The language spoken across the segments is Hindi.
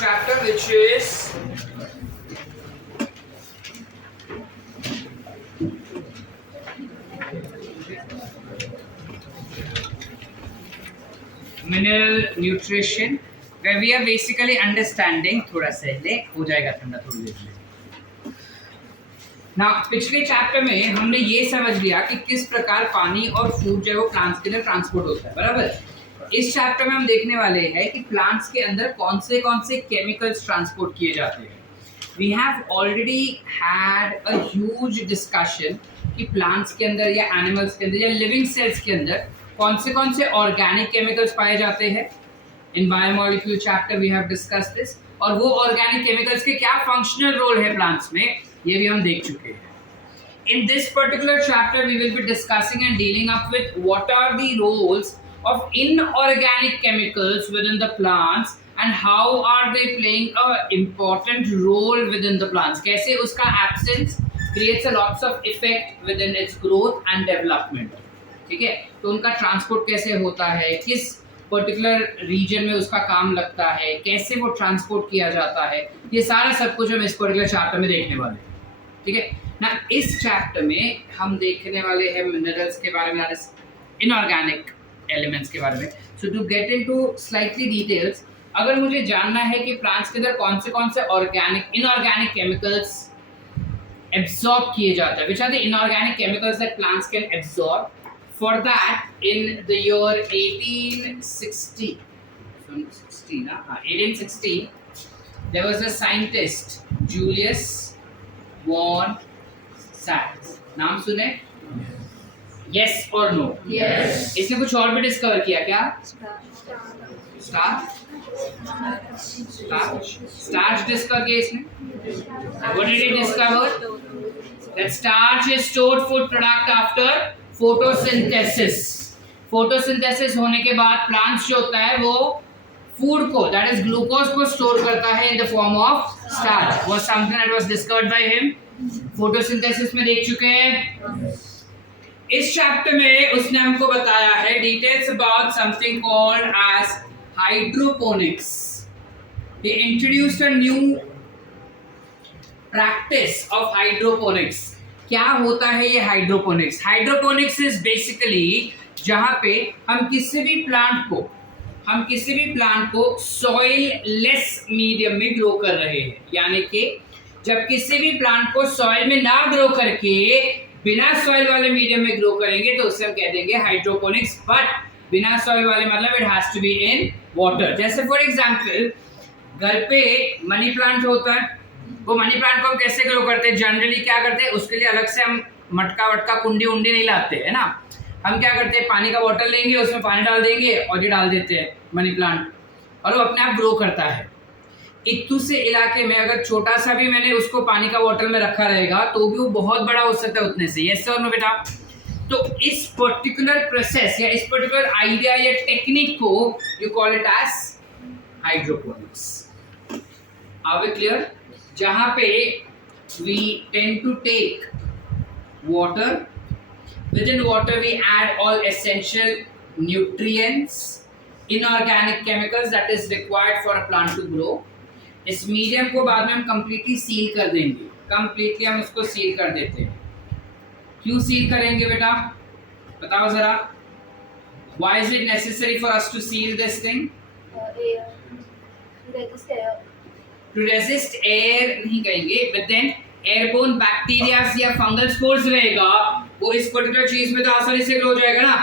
chapter which is mineral nutrition, where we are basically understanding, थोड़ा सा ले हो जाएगा ठंडा थोड़ी देर में। ना पिछले चैप्टर में हमने ये समझ लिया कि किस प्रकार पानी और फूड जो है वो प्लांट्स के अंदर ट्रांसपोर्ट होता है, बराबर। इस चैप्टर में हम देखने वाले हैं कि प्लांट्स के अंदर कौन से केमिकल्स ट्रांसपोर्ट किए जाते हैं। We have already had a huge discussion कि प्लांट्स के अंदर या एनिमल्स के अंदर या लिविंग सेल्स के अंदर कौन से ऑर्गेनिक केमिकल्स पाए जाते हैं। In biomolecule chapter we have discussed this, और वो ऑर्गेनिक केमिकल्स के क्या फंक्शनल रोल है प्लांट्स में, ये भी हम देख चुके हैं। In this particular chapter we will be discussing and dealing up with what are the roles of inorganic chemicals within the plants and how are they playing a important role within the plants, कैसे उसका absence creates a lots of effect within its growth and development, ठीक है। तो उनका ट्रांसपोर्ट कैसे होता है, किस पर्टिकुलर रीजन में उसका काम लगता है, कैसे वो ट्रांसपोर्ट किया जाता है, ये सारा सब कुछ हम इस पर्टिकुलर चैप्टर में देखने वाले हैं, ठीक है ना। इस चैप्टर में हम देखने वाले हैं मिनरल्स के बारे में, इनऑर्गेनिक एलिमेंट्स के बारे में। So to get into slightly details, अगर मुझे जानना है कि प्लांट्स के अंदर कौन से ऑर्गेनिक इनऑर्गेनिक केमिकल्स एब्जॉर्ब किए जाते हैं, which are the inorganic chemicals that plants can absorb, for that in the year 1860 there was a scientist Julius von Sachs, नाम सुने? Yes or no? Yes. इसने कुछ और भी डिस्कवर किया क्या? स्टार्च डिस्कवर किया इसने। What did he discover? That starch is stored food product after photosynthesis. Photosynthesis होने के बाद प्लांट्स जो होता है वो फूड को, दैट इज ग्लूकोज को स्टोर करता है in the form of starch. Was something that was discovered by him. Photosynthesis में देख चुके हैं। इस चैप्टर में उसने हमको बताया है details about something called as hydroponics. He introduced a new practice of hydroponics. क्या होता है ये हाइड्रोपोनिक्स? हाइड्रोपोनिक्स इज बेसिकली जहां पे हम किसी भी प्लांट को सॉइल लेस मीडियम में ग्रो कर रहे हैं, यानी कि जब किसी भी प्लांट को सॉइल में ना ग्रो करके बिना सॉइल वाले मीडियम में ग्रो करेंगे तो उसे हम कह देंगे हाइड्रोपोनिक्स। बट बिना सॉइल वाले मतलब it has to be in water. जैसे फॉर एग्जांपल घर पे मनी प्लांट होता है, वो मनी प्लांट को हम कैसे ग्रो करते हैं? जनरली क्या करते हैं, उसके लिए अलग से हम मटका वटका कुंडी उंडी नहीं लाते है ना। हम क्या करते हैं, पानी का बॉटल लेंगे, उसमें पानी डाल देंगे और ये डाल देते हैं मनी प्लांट, और वो अपने आप ग्रो करता है। इतू से इलाके में अगर छोटा सा भी मैंने उसको पानी का बॉटल में रखा रहेगा तो भी वो बहुत बड़ा हो सकता है उतने से। यस और नो बेटा? तो इस पर्टिकुलर प्रोसेस या इस पर्टिकुलर आइडिया या टेक्निक को you call it as hydroponics. Are we clear? जहां पे we tend to take water, within water we add all essential nutrients, inorganic chemicals that is required for a plant to grow. इस मीडियम को बाद में हम completely सील कर देंगे, completely हम उसको सील कर देते हैं। क्यों सील करेंगे बेटा, बताओ जरा? Why is it necessary for us to seal this thing? To resist air नहीं कहेंगे, but then airborne bacteria या fungal spores रहेगा, वो इस पर्टिकुलर चीज में तो आसानी से ग्रो हो जाएगा ना,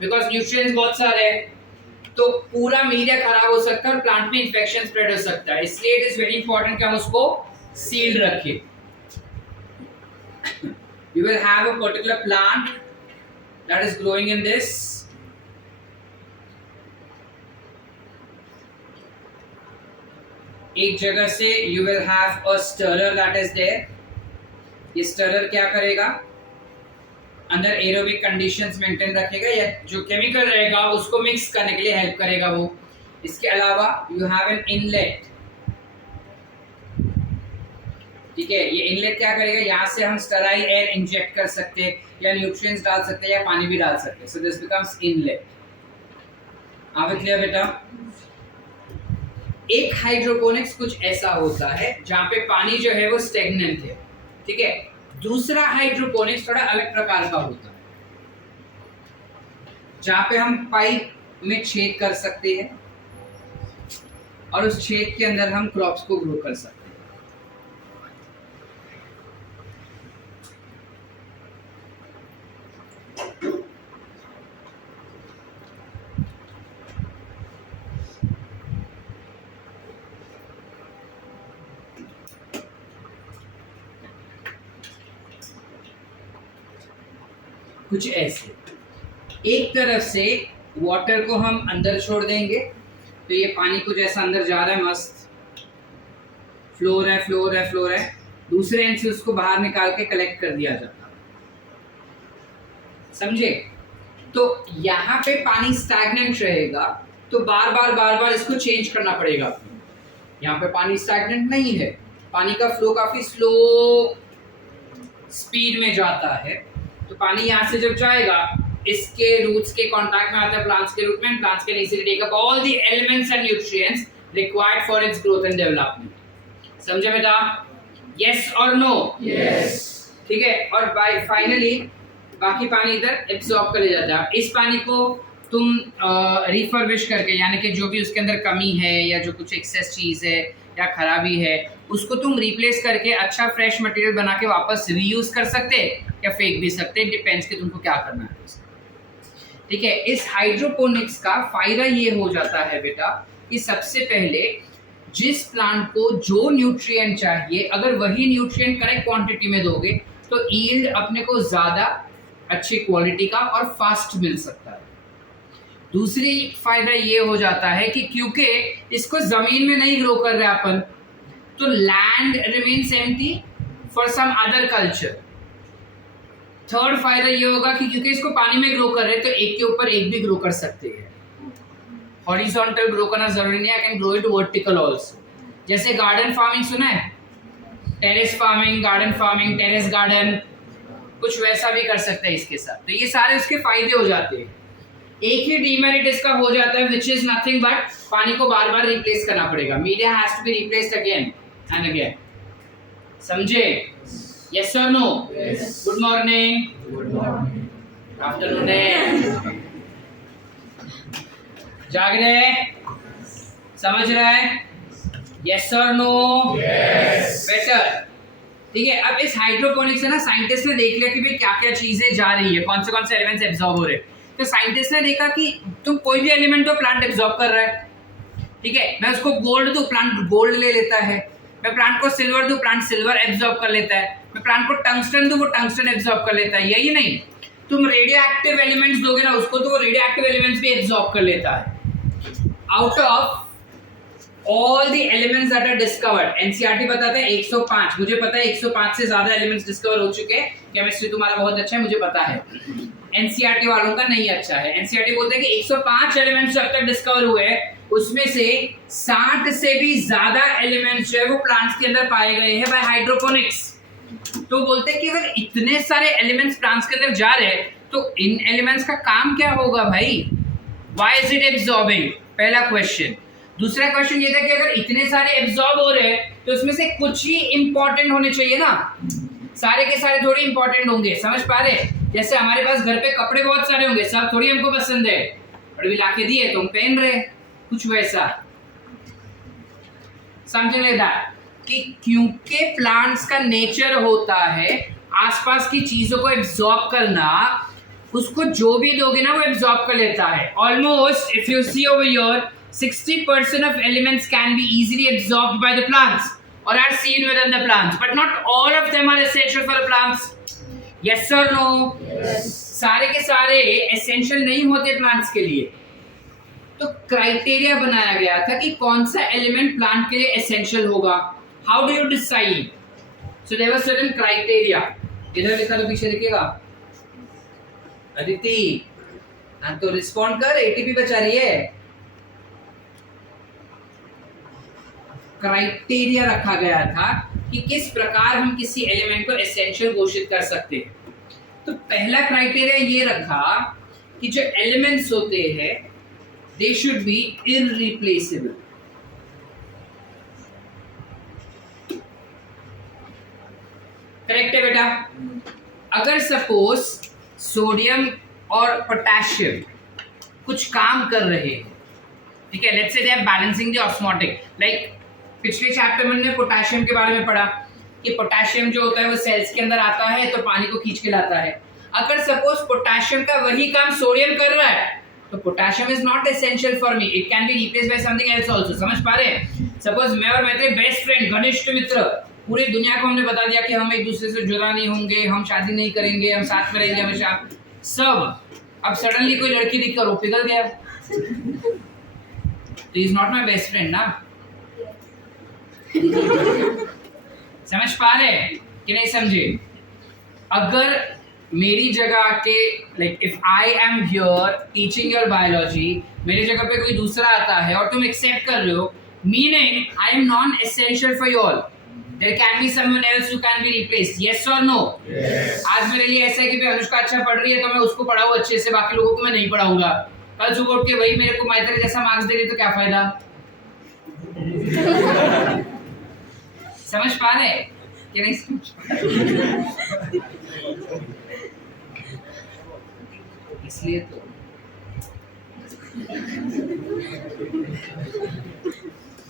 बिकॉज न्यूट्रिएंट्स बहुत सारे हैं, तो पूरा मीडिया खराब हो सकता है और प्लांट में इन्फेक्शन स्प्रेड हो सकता है। इसलिए इट इज वेरी इंपॉर्टेंट कि हम उसको सील रखें। You will have a particular plant that is growing in this एक जगह से you will have a stirrer that is there। ये stirrer क्या करेगा, अंदर एरोबिक कंडीशंस मेंटेन रखेगा या जो केमिकल रहेगा उसको मिक्स करने के लिए हेल्प करेगा वो। इसके अलावा you have an inlet, ठीक है। ये इनलेट क्या करेगा, यहाँ से हम स्टेराइल एयर इंजेक्ट कर सकते हैं या न्यूट्रिएंट्स डाल सकते हैं या पानी भी डाल सकते हैं। So this becomes inlet. Our clear बेटा? एक हाइड्रोपोनिक्स कुछ ऐसा होता है जहां पे पानी जो है वो स्टेगनेंट है, ठीक है। दूसरा हाइड्रोपोनिक्स थोड़ा अलग प्रकार का होता है, जहां पे हम पाइप में छेद कर सकते हैं और उस छेद के अंदर हम क्रॉप्स को ग्रो कर सकते हैं। कुछ ऐसे, एक तरफ से वाटर को हम अंदर छोड़ देंगे तो ये पानी कुछ ऐसा अंदर जा रहा है, मस्त फ्लो रहा है, फ्लो रहा है, फ्लो रहा है। दूसरे एंड से उसको बाहर निकाल के कलेक्ट कर दिया जाता है, समझे। तो यहाँ पे पानी स्टैग्नेंट रहेगा तो बार बार इसको चेंज करना पड़ेगा। यहाँ पे पानी स्टैग्नेंट नहीं है, पानी का फ्लो काफी स्लो स्पीड में जाता है। तो पानी यहाँ से जब जाएगा, इसके रूट्स के कांटेक्ट में आता है प्लांट्स के रूट में, plants can easily take up all the elements and nutrients required for its growth and development. समझे बेटा? यस और नो? यस। ठीक है। और बाय फाइनली बाकी पानी इधर एब्सॉर्ब कर लिया जाता है। इस पानी को तुम रिफर्बिश करके, यानी कि जो भी उसके अंदर कमी है या जो कुछ एक्सेस चीज़ है या खराबी है, उसको तुम रिप्लेस करके अच्छा फ्रेश मटेरियल बना के वापस रीयूज कर सकते या फेंक भी सकते, डिपेंड्स कि तुमको क्या करना है। ठीक है। इस हाइड्रोपोनिक्स का फायदा ये हो जाता है बेटा कि सबसे पहले जिस प्लांट को जो न्यूट्रिएंट चाहिए, अगर वही न्यूट्रिएंट करेक्ट क्वांटिटी में दोगे तो यील्ड अपने को ज़्यादा अच्छी क्वालिटी का और फास्ट मिल सकता है। दूसरी फायदा ये हो जाता है कि क्योंकि इसको जमीन में नहीं ग्रो कर रहे अपन, तो land remains empty for some other culture. Third फायदा ये होगा कि क्योंकि इसको पानी में ग्रो कर रहे हैं तो एक के ऊपर एक भी ग्रो कर सकते हैं। हॉरिजॉन्टल ग्रो करना जरूरी नहीं है, I can grow it vertical also. जैसे गार्डन फार्मिंग सुना है, terrace farming, garden farming, terrace garden, कुछ वैसा भी कर सकते हैं इसके साथ। तो ये सारे उसके फायदे हो जाते हैं। एक ही डीमेरिट इसका हो जाता है, विच इज नथिंग बट पानी को बार बार रिप्लेस करना पड़ेगा। Media has to be replaced again and again. समझे? यस और no? Good morning, good morning, afternoon. जाग रहे? समझ रहा है? यस और नो? यस। बेटर। ठीक है। अब इस हाइड्रोपोनिक्स से ना साइंटिस्ट ने देख लिया कि भाई क्या क्या चीजें जा रही है, कौन से एलिमेंट्स एब्जॉर्ब हो रहे हैं। तो साइंटिस्ट ने देखा कि तुम कोई भी एलिमेंट हो, प्लांट एब्जॉर्ब कर रहा है। ठीक है। मैं उसको गोल्ड दूं, प्लांट गोल्ड ले लेता है। मैं प्लांट को सिल्वर दूं, प्लांट सिल्वर एब्जॉर्ब कर लेता है। मैं प्लांट को टंगस्टन दूं, वो टंगस्टन एब्जॉर्ब कर लेता है। यही नहीं, तुम रेडियो एक्टिव एलिमेंट्स दोगे ना उसको, तो वो रेडियो एक्टिव एलिमेंट्स भी एब्जॉर्ब कर लेता है। Out of all the elements that are discovered, NCERT बताता है 105, मुझे पता है 105 से ज्यादा एलिमेंट्स डिस्कवर हो चुके हैं। केमिस्ट्री तुम्हारा बहुत अच्छा है, मुझे पता है। एनसीईआरटी वालों का नहीं अच्छा है। एनसीईआरटी बोलते हैं कि 105 एलिमेंट्स जब तक डिस्कवर हुए, उसमें से 60 से भी ज्यादा एलिमेंट्स जो है वो प्लांट्स के अंदर पाए गए हैं बाय हाइड्रोपोनिक्स। तो बोलते हैं कि अगर इतने सारे एलिमेंट्स प्लांट्स के अंदर जा रहे हैं तो इन एलिमेंट्स का काम क्या होगा भाई? Why is it absorbing? पहला क्वेश्चन। दूसरा क्वेश्चन ये था कि अगर इतने सारे एब्जॉर्ब हो रहे हैं तो उसमें से कुछ ही इंपॉर्टेंट होने चाहिए ना, सारे के सारे थोड़ी इंपॉर्टेंट होंगे। समझ पा रहे? जैसे हमारे पास घर पे कपड़े बहुत सारे होंगे, सब थोड़ी हमको पसंद है, और भी लाके दिए तो हम पहन रहे, कुछ वैसा। समझ लेना कि क्योंकि प्लांट्स का नेचर होता है आसपास की चीजों को एब्जॉर्ब करना, उसको जो भी दोगे ना वो एब्जॉर्ब कर लेता है। Almost if you see over here 60% of elements can be easily absorbed by the plants or are seen within the plants, but not all of them are essential for the plants. Yes or no? Yes. सारे के सारे essential नहीं होते plants के लिए। तो क्राइटेरिया बनाया गया था कि कौन सा एलिमेंट प्लांट के लिए essential होगा। How do you decide? So there were certain criteria. इधर लिखा तो पीछे लिखेगा। अदिति, हाँ तो रिस्पॉन्ड कर, एटीपी बचा रही है। क्राइटेरिया रखा गया था कि किस प्रकार हम किसी एलिमेंट को एसेंशियल घोषित कर सकते हैं। तो पहला क्राइटेरिया ये रखा कि जो एलिमेंट्स होते हैं they should be irreplaceable. Correct है बेटा? अगर सपोज सोडियम और पोटेशियम कुछ काम कर रहे हैं, ठीक है, let's say they are balancing the osmotic, like पिछले चैप्टर में हमने पोटेशियम के बारे में पढ़ा कि पोटेशियम जो होता है वो सेल्स के अंदर आता है तो पानी को खींच के लाता है। अगर सपोज पोटेशियम का वही काम सोडियम कर रहा है तो potassium is not essential for me, it can be replaced by something else also. समझ पा रहे हैं? सपोज मैं और मैत्री बेस्ट फ्रेंड, घनिष्ठ मित्र, पूरी दुनिया को हमने बता दिया कि हम एक दूसरे से जुदा नहीं होंगे, हम शादी नहीं करेंगे, हम साथ में रहेंगे हमेशा, सब। अब सडनली कोई लड़की दिखकर वो पिघल गया तो is not my best friend ना। समझ पा रहे कि नहीं समझे? अगर मेरी जगह के like if I am here teaching your biology, मेरी जगह पे कोई दूसरा आता है और तुम एक्सेप्ट कर रहे हो, meaning I am non essential for you all, there can be someone else who can be replaced, yes और नो? आज मेरे लिए ऐसा है कि अनुष्का अच्छा पढ़ रही है तो मैं उसको पढ़ाऊं अच्छे से, बाकी लोगों को मैं नहीं पढ़ाऊंगा। कल सुबह उठ के वही मेरे को मैत्री जैसा मार्क्स दे रही तो क्या फायदा? समझ पा रहे कि नहीं समझ? इसलिए तो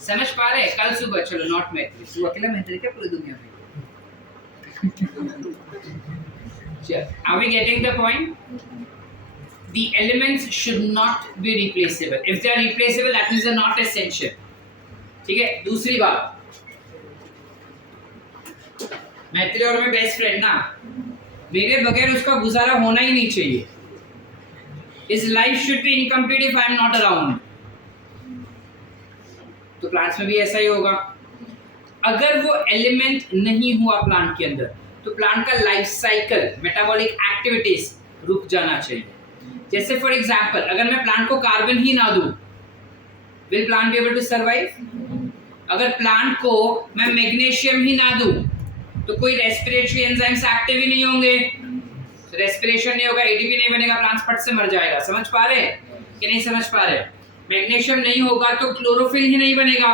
समझ पा रहे? कल सुबह चलो नॉट मैत्री, तू अकेला मैत्री क्या पूरी दुनिया में? Are we getting the point? The elements should not be replaceable. If they are replaceable, that means they are not essential. ठीक है? दूसरी बात, मैत्री और मैं बेस्ट फ्रेंड ना, मेरे बगैर उसका गुजारा होना ही नहीं चाहिए। His life should be incomplete if I am not around. तो प्लांट्स में भी ऐसा ही होगा। अगर वो एलिमेंट नहीं हुआ प्लांट के अंदर तो प्लांट का लाइफ साइकिल, मेटाबॉलिक एक्टिविटीज रुक जाना चाहिए। जैसे फॉर एग्जांपल, अगर मैं प्लांट को कार्बन ही ना दूं, will plant be able to survive? अगर प्लांट को मैं मैग्नीशियम ही ना दूं तो कोई रेस्पिरेटरी एंजाइम्स एक्टिव ही नहीं होंगे, रेस्पिरेशन नहीं होगा, एटीपी नहीं बनेगा, प्लांट फट से मर जाएगा। समझ पा रहे कि नहीं समझ पा रहे? मैग्नीशियम नहीं होगा तो क्लोरोफिल ही नहीं बनेगा,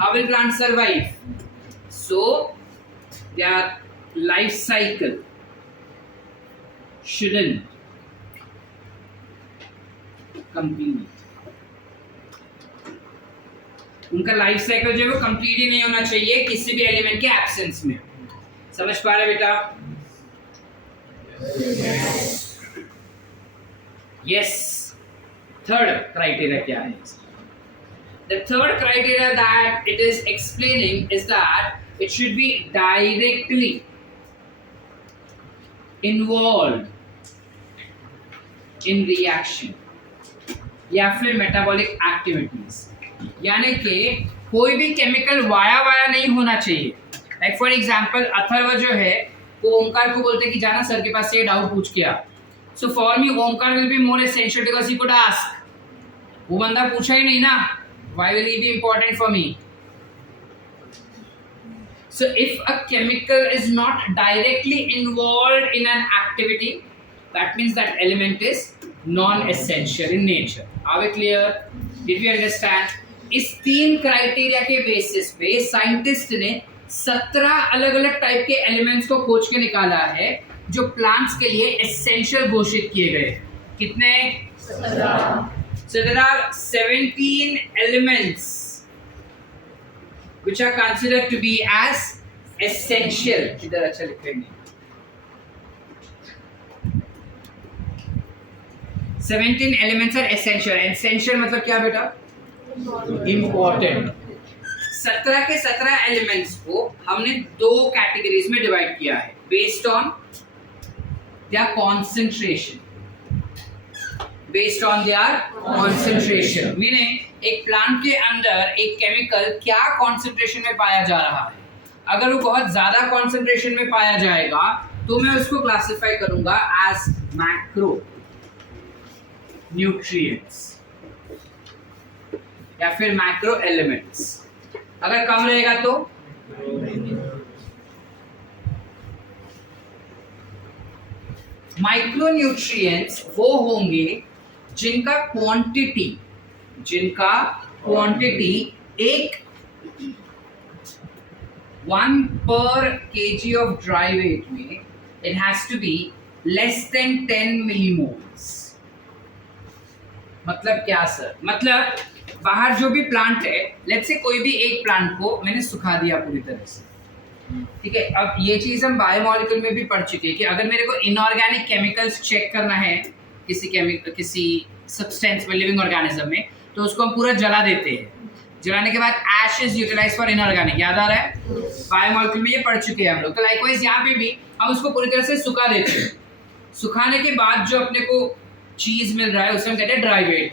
how will plant survive? So their life cycle shouldn't complete, उनका लाइफ साइकिल जो है वो कंप्लीट ही नहीं होना चाहिए किसी भी एलिमेंट के एब्सेंस में। समझ पा रहे बेटा? यस। थर्ड क्राइटेरिया क्या है? The third criteria that it is explaining is that it should be directly involved in reaction या फिर metabolic activities, यानी कि कोई भी केमिकल वाया नहीं होना चाहिए। लाइक फॉर एग्जाम्पल, अथर्व जो है वो ओंकार को बोलते कि जाना सर के पास से ये डाउट पूछ के आ। So for me Omkar will be more essential because he could ask. वो बंदा पूछा ही नहीं ना, why will he be important for me? So if a chemical is not directly involved in an activity, that means that element is non-essential in nature. Are we clear? Did we understand? इस 3 क्राइटेरिया के बेसिस पे साइंटिस्ट ने 17 अलग अलग टाइप के एलिमेंट्स को खोज के निकाला है जो प्लांट्स के लिए एसेंशियल घोषित किए गए। कितने? 17। So there are 17 elements which are considered to be as essential. इधर अच्छा लिख लेंगे। 17 elements are essential. Essential मतलब क्या बेटा? Important. 17 के 17 elements को हमने 2 कैटेगरीज में डिवाइड किया है based on their concentration. Based on their concentration. Meaning एक प्लांट के अंदर एक केमिकल क्या कॉन्सेंट्रेशन में पाया जा रहा है। अगर वो बहुत ज्यादा कॉन्सेंट्रेशन में पाया जाएगा तो मैं उसको क्लासिफाई करूंगा एज मैक्रो न्यूट्रिएंट्स या फिर मैक्रो एलिमेंट्स। अगर कम रहेगा तो माइक्रो न्यूट्रिएंट्स वो होंगे जिनका क्वांटिटी एक 1 per kg of dry weight में it has to be less than 10 millimoles. मतलब क्या सर? मतलब बाहर जो भी प्लांट है, लेट्स से कोई भी एक प्लांट को मैंने सुखा दिया पूरी तरह से, ठीक है। अब ये चीज हम बायोमोलिक्यूल में भी पढ़ चुके हैं कि अगर मेरे को इनऑर्गेनिक केमिकल्स चेक करना है किसी सब्सटेंस में, लिविंग ऑर्गेनिज्म में, तो उसको हम पूरा जला देते हैं। जलाने के बाद एश इज यूटिलाइज्ड फॉर इनऑर्गेनिक, याद आ रहा है? बायोमोलिक्यूल में ये पढ़ चुके हैं हम लोग। तो लाइकवाइज यहाँ पे भी हम उसको पूरी तरह से सुखा देते हैं। सुखाने के बाद जो अपने को चीज मिल रहा है उसे हम कहते हैं ड्राई वेट।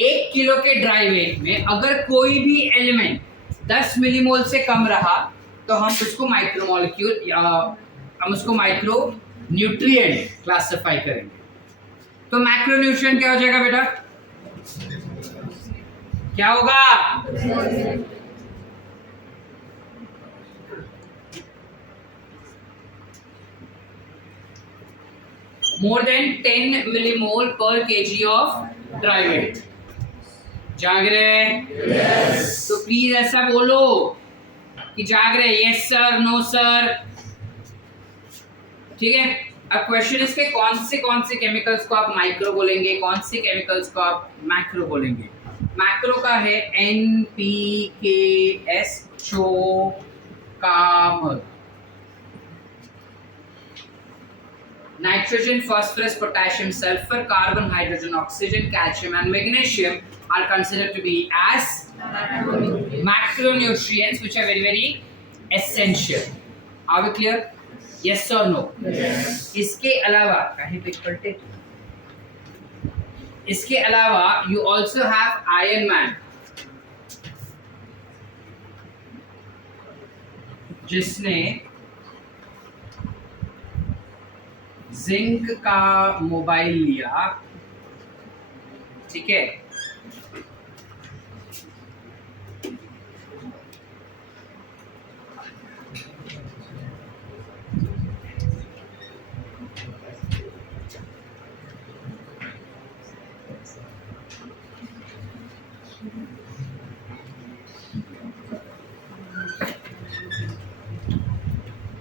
1 किलो के ड्राई वेट में अगर कोई भी एलिमेंट 10 मिलीमोल से कम रहा तो हम उसको माइक्रोमोलिक्यूल या हम उसको माइक्रो न्यूट्रिएंट क्लासिफाई करेंगे। तो मैक्रोन्यूट्रिएंट क्या हो जाएगा बेटा? क्या होगा? मोर देन 10 मिलीमोल पर केजी ऑफ ड्राई वेट। जाग रहे? yes. तो प्लीज ऐसा बोलो कि जाग रहे, यस सर, नो सर, ठीक है। अब क्वेश्चन इसके कौन से केमिकल्स को आप माइक्रो बोलेंगे, कौन से केमिकल्स को आप मैक्रो बोलेंगे? मैक्रो का है NPKS, चोकामर, nitrogen, phosphorus, potassium, sulphur, carbon, hydrogen, oxygen, calcium and magnesium are considered to be as macronutrients which are very very essential. Are we clear? Yes or no? Yes. इसके अलावा कहीं पे पलटे, इसके अलावा you also have Iron Man, जिसने जिंक का मोबाइल लिया, ठीक है।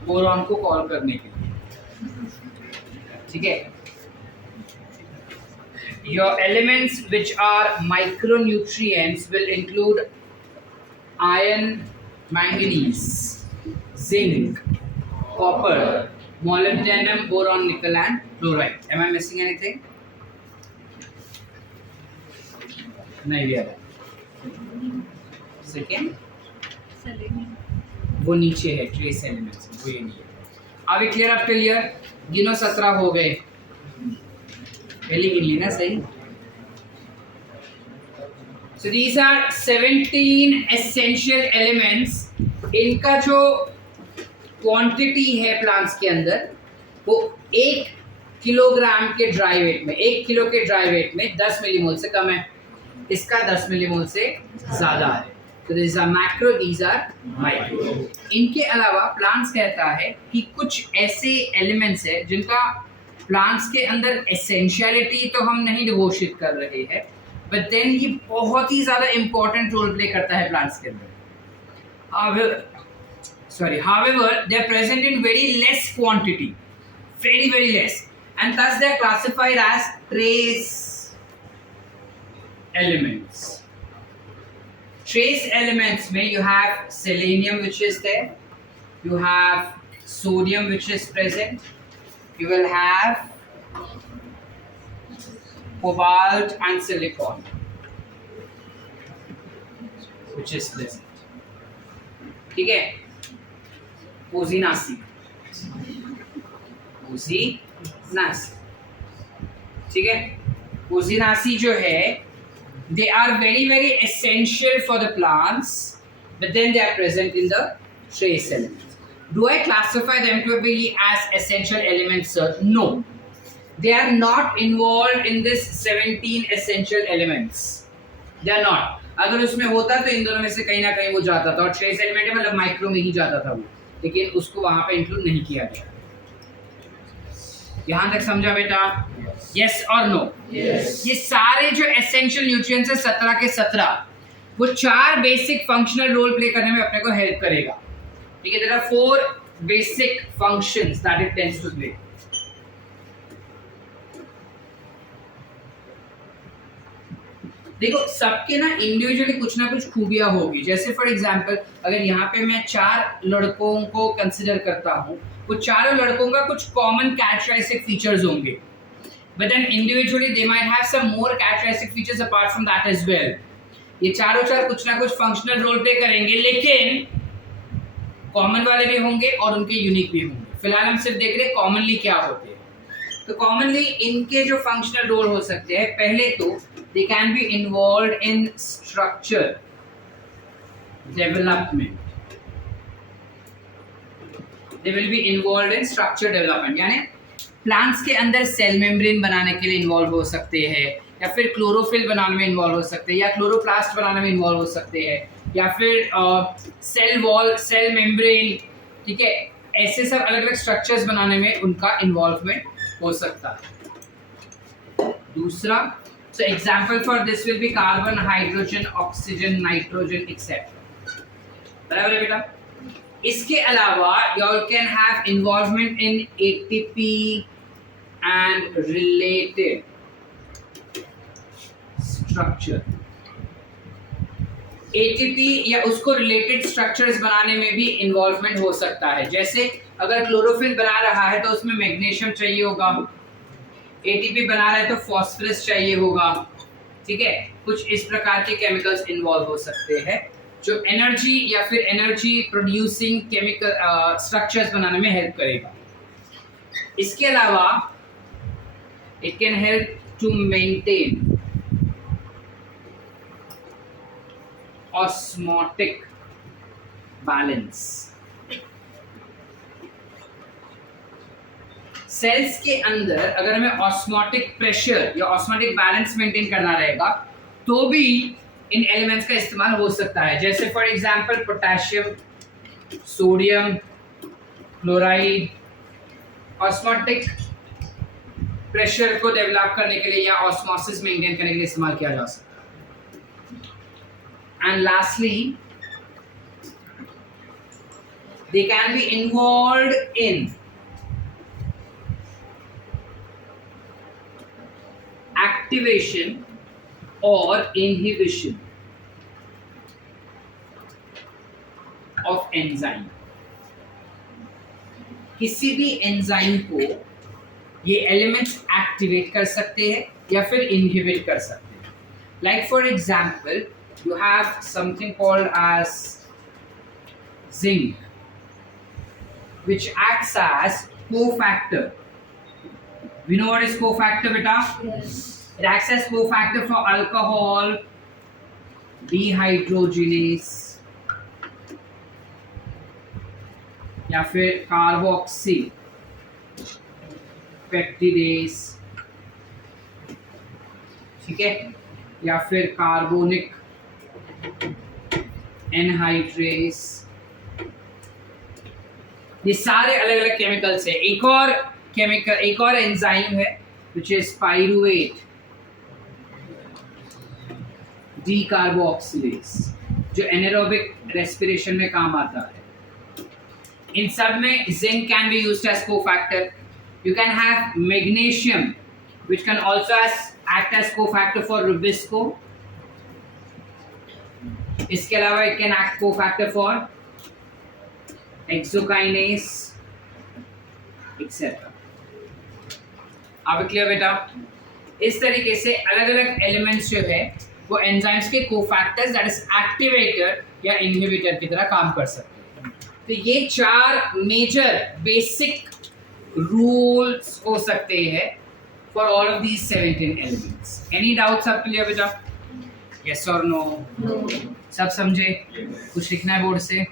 बोरॉन को कॉल करने के लिए, ठीक है। Your elements which are micronutrients will include iron, manganese, zinc, copper, molybdenum, boron, nickel and chloride. Am I missing anything? नहीं भी आ रहा। सेकेंड वो नीचे है, ट्रेस एलिमेंट्स, वो ये नहीं है। अब क्लियर अप टिल हियर? गिनो 17 हो गए, पहले गिन ली ना सही। So these are 17 essential elements। इनका जो क्वांटिटी है प्लांट्स के अंदर वो 1 किलोग्राम के ड्राई वेट में, 1 किलो के ड्राई वेट में 10 मिलीमोल से कम है, इसका 10 मिलीमोल से ज्यादा है। तो these are macro, these are micro। इनके अलावा प्लांट्स कहता है कि कुछ ऐसे एलिमेंट्स है जिनका प्लांट्स के अंदर एसेंशियलिटी तो हम नहीं घोषित कर रहे हैं, बट देन ये बहुत ही ज्यादा इंपॉर्टेंट रोल प्ले करता है प्लांट्स के अंदर। However, they are present in very less quantity, very very less, and thus they are classified as trace elements। Trace elements में you have selenium which is there, you have sodium which is present, you will have cobalt and silicon which is present, ठीक है। ओजीनासी, ठीक है। ओजीनासी जो है, they are very very essential for the plants, but then they are present in the trace elements. Do I classify them to be as essential elements, sir? No, they are not involved in this 17 essential elements, they are not। अगर उसमें होता तो इन दोनों में से कहीं ना कहीं वो जाता था, और ट्रेस एलिमेंट है मतलब माइक्रो में ही जाता था वो, लेकिन उसको वहां पे इंक्लूड नहीं किया गया। यहां तक समझा बेटा? यस और नो? ये सारे जो एसेंशियल न्यूट्रिएंट्स है 17 के 17, वो 4 बेसिक फंक्शनल रोल प्ले करने में अपने को हेल्प करेगा। ठीक है, there are 4 basic functions that it tends to play. देखो सबके ना इंडिविजुअली कुछ ना कुछ खूबियां होगी। जैसे फॉर एग्जांपल अगर यहाँ पे मैं 4 लड़कों को कंसिडर करता हूँ, वो चारों लड़कों का कुछ कॉमन कैरेक्टरिस्टिक फीचर्स होंगे, but then individually they might have some more characteristic features apart from that as well। ये चारों चार कुछ ना कुछ फंक्शनल रोल प्ले करेंगे, लेकिन कॉमन वाले भी होंगे और उनके यूनिक भी होंगे। फिलहाल हम सिर्फ देख रहे हैं कॉमनली क्या होते हैं। तो कॉमनली इनके जो फंक्शनल रोल हो सकते हैं, पहले तो they can be involve in structure development, they will be involve in structure development, यानी प्लांट्स के अंदर सेल मेम्ब्रेन बनाने के लिए इन्वॉल्व हो सकते हैं, या फिर क्लोरोफिल बनाने में इन्वॉल्व हो सकते हैं, या क्लोरोप्लास्ट बनाने में इन्वॉल्व हो सकते हैं, या फिर सेल वॉल, सेल मेम्ब्रेन, ठीक है, ऐसे सब अलग अलग स्ट्रक्चर्स बनाने में उनका इन्वॉल्वमेंट हो सकता है। दूसरा, so example for this will be carbon, hydrogen, oxygen, nitrogen etcetera. बराबर है बेटा? इसके अलावा you can have involvement in ATP and related structure। ATP या उसको रिलेटेड स्ट्रक्चर्स बनाने में भी इन्वॉल्वमेंट हो सकता है। जैसे अगर क्लोरोफिल बना रहा है तो उसमें मैग्नीशियम चाहिए होगा, ATP बना रहा है तो फॉस्फोरस चाहिए होगा, ठीक है, कुछ इस प्रकार के केमिकल्स इन्वॉल्व हो सकते हैं जो एनर्जी या फिर एनर्जी प्रोड्यूसिंग केमिकल स्ट्रक्चर्स बनाने में हेल्प करेगा। इसके अलावा it can help to maintain osmotic balance. Cells के अंदर अगर हमें ऑस्मोटिक प्रेशर या ऑस्मोटिक बैलेंस मेंटेन करना रहेगा तो भी इन एलिमेंट्स का इस्तेमाल हो सकता है। जैसे for example potassium, sodium chloride, osmotic pressure को डेवलप करने के लिए या ऑस्मोसिस मेंटेन करने के लिए इस्तेमाल किया जा सकता है। And lastly they can be involved in activation और इनहिबिशन ऑफ एंजाइम। किसी भी एंजाइम को ये एलिमेंट्स एक्टिवेट कर सकते हैं या फिर इनहिबिट कर सकते हैं। Like for example you have something called as zinc which acts as cofactor। We know what is cofactor beta? Yes. It acts as cofactor for alcohol dehydrogenase या फिर कार्बोक्सी पेप्टिडेज, ठीक है, या फिर कार्बोनिक एनहाइड्रेस। ये सारे अलग अलग केमिकल्स है। एक और एंजाइम है विच इज पाइरुवेट डीकार्बोक्सिलेज जो एनारोबिक रेस्पिरेशन में काम आता है। इन सब में zinc can be used as cofactor. You can have magnesium which can also act as cofactor for rubisco। इसके अलावा it can act cofactor for hexokinase etc। अब क्लियर बेटा? इस तरीके से अलग अलग एलिमेंट्स जो है वो एंजाइम्स के कोफैक्टर्स दैट इज एक्टिवेटर या इनहिबिटर की तरह काम कर सकते हैं। तो ये 4 मेजर बेसिक रूल्स हो सकते हैं for all of these 17 elements। Any doubts up clear beta? Yes or no? No। सब समझे? कुछ लिखना है बोर्ड से?